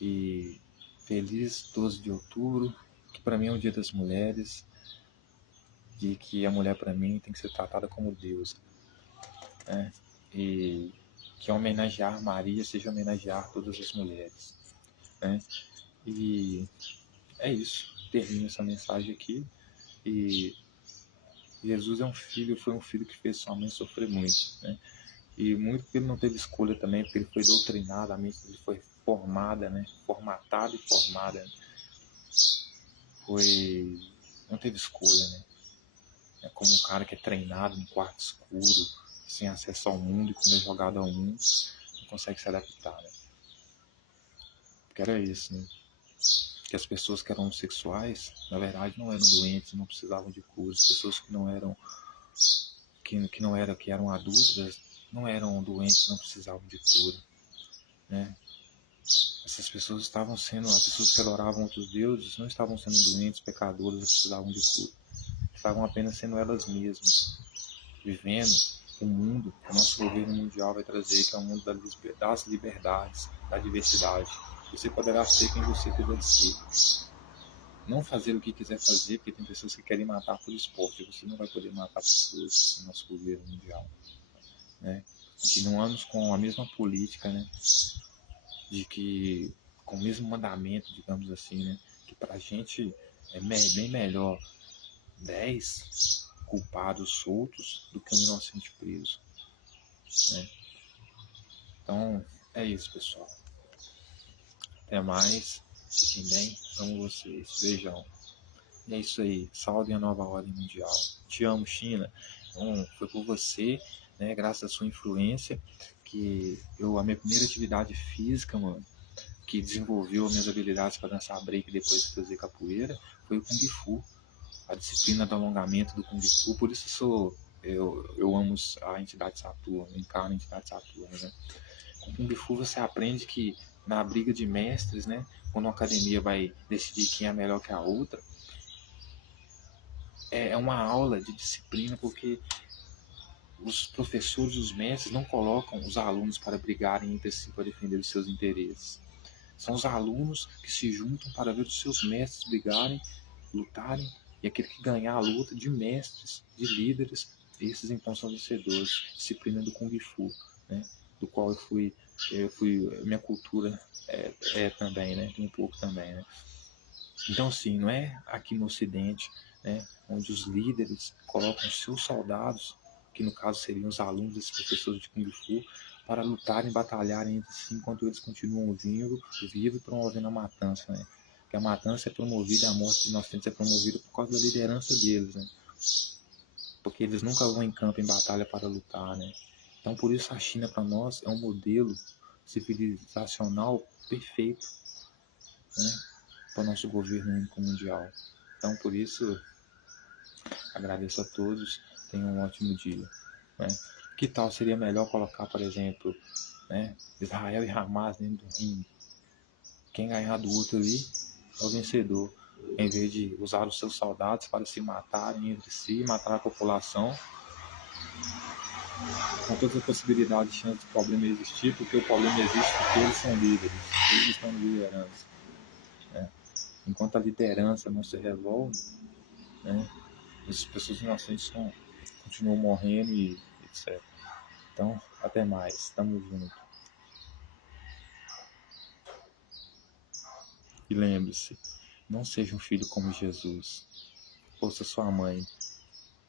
E feliz 12 de outubro, que para mim é o Dia das Mulheres, de que a mulher para mim tem que ser tratada como deusa, né? E que homenagear Maria seja homenagear todas as mulheres, né? E é isso. Termino essa mensagem aqui. E Jesus é um filho, foi um filho que fez sua mãe sofrer muito, né? E muito porque ele não teve escolha também, porque ele foi doutrinado, a mente dele foi formada, né? Formatada e formada. Foi... não teve escolha, né? É como um cara que é treinado em quarto escuro, sem acesso ao mundo, e quando é jogado ao mundo, não consegue se adaptar, né? Porque era isso, né? Que as pessoas que eram homossexuais, na verdade, não eram doentes, não precisavam de cura. As pessoas que não eram que eram adultas, não eram doentes, não precisavam de cura, né? Essas pessoas estavam sendo, as pessoas que adoravam outros deuses, não estavam sendo doentes, pecadoras, não precisavam de cura. Estavam apenas sendo elas mesmas, vivendo o mundo que o nosso governo mundial vai trazer, que é o mundo das liberdades, da diversidade. Você poderá ser quem você quiser ser. Não fazer o que quiser fazer, porque tem pessoas que querem matar por esporte. Você não vai poder matar pessoas no nosso governo mundial. né? Continuamos com a mesma política, né? De que, com o mesmo mandamento, digamos assim, né? Que pra gente é bem melhor 10 culpados soltos do que um inocente preso, né? Então, é isso, pessoal. Até mais. Fiquem bem. Amo vocês. Beijão. E é isso aí. Salve a nova ordem mundial. Te amo, China. Então, foi por você, né, graças à sua influência, que a minha primeira atividade física, mano, que desenvolveu minhas habilidades para dançar break e depois fazer capoeira, foi o Kung Fu. A disciplina do alongamento do Kung Fu. Por isso eu amo a entidade Saturno, eu encaro a entidade Saturno, né? Com Kung Fu você aprende que na briga de mestres, né, quando uma academia vai decidir quem é melhor que a outra, é uma aula de disciplina, porque os professores, os mestres não colocam os alunos para brigarem entre si para defender os seus interesses. São os alunos que se juntam para ver os seus mestres brigarem, lutarem, e aquele que ganhar a luta de mestres, de líderes, esses então são vencedores. Disciplina do Kung Fu, né? Do qual minha cultura também, né? Um pouco também, né? Então, assim, não é aqui no Ocidente, né, onde os líderes colocam seus soldados, que no caso seriam os alunos desses professores de Kung Fu, para lutarem, batalharem entre si, enquanto eles continuam vivos e promovendo a matança, né? Que a matança é promovida, a morte de inocentes é promovida por causa da liderança deles, né? Porque eles nunca vão em campo, em batalha para lutar, né? Então, por isso a China para nós é um modelo civilizacional perfeito, né, para o nosso governo único mundial. Então, por isso, agradeço a todos, tenham um ótimo dia, né? Que tal seria melhor colocar, por exemplo, né, Israel e Hamas dentro do ringue? Quem ganhar do outro ali é o vencedor, em vez de usar os seus soldados para se matarem entre si, matar a população, com todas as possibilidades de chance de problema existir, porque o problema existe porque eles são líderes, eles estão na liderança, né? Enquanto a liderança não se revolve, né, as pessoas inocentes continuam morrendo e etc. Então, até mais. Tamo junto. E lembre-se, não seja um filho como Jesus. Ouça sua mãe.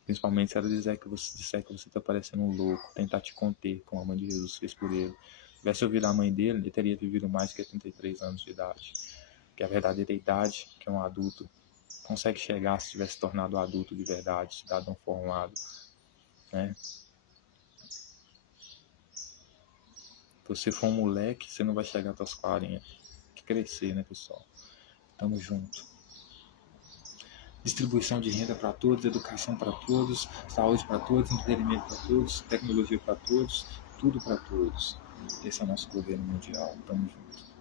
Principalmente se ela disser que você está parecendo um louco, tentar te conter, como a mãe de Jesus fez por ele. Se tivesse ouvido a mãe dele, ele teria vivido mais que 83 anos de idade. Que é a verdadeira idade que um adulto consegue chegar se tivesse tornado adulto de verdade, cidadão formado, né? Se você for um moleque, você não vai chegar até os 40. Que crescer, né, pessoal? Tamo junto. Distribuição de renda para todos, educação para todos, saúde para todos, entretenimento para todos, tecnologia para todos, tudo para todos. Esse é o nosso governo mundial. Tamo junto.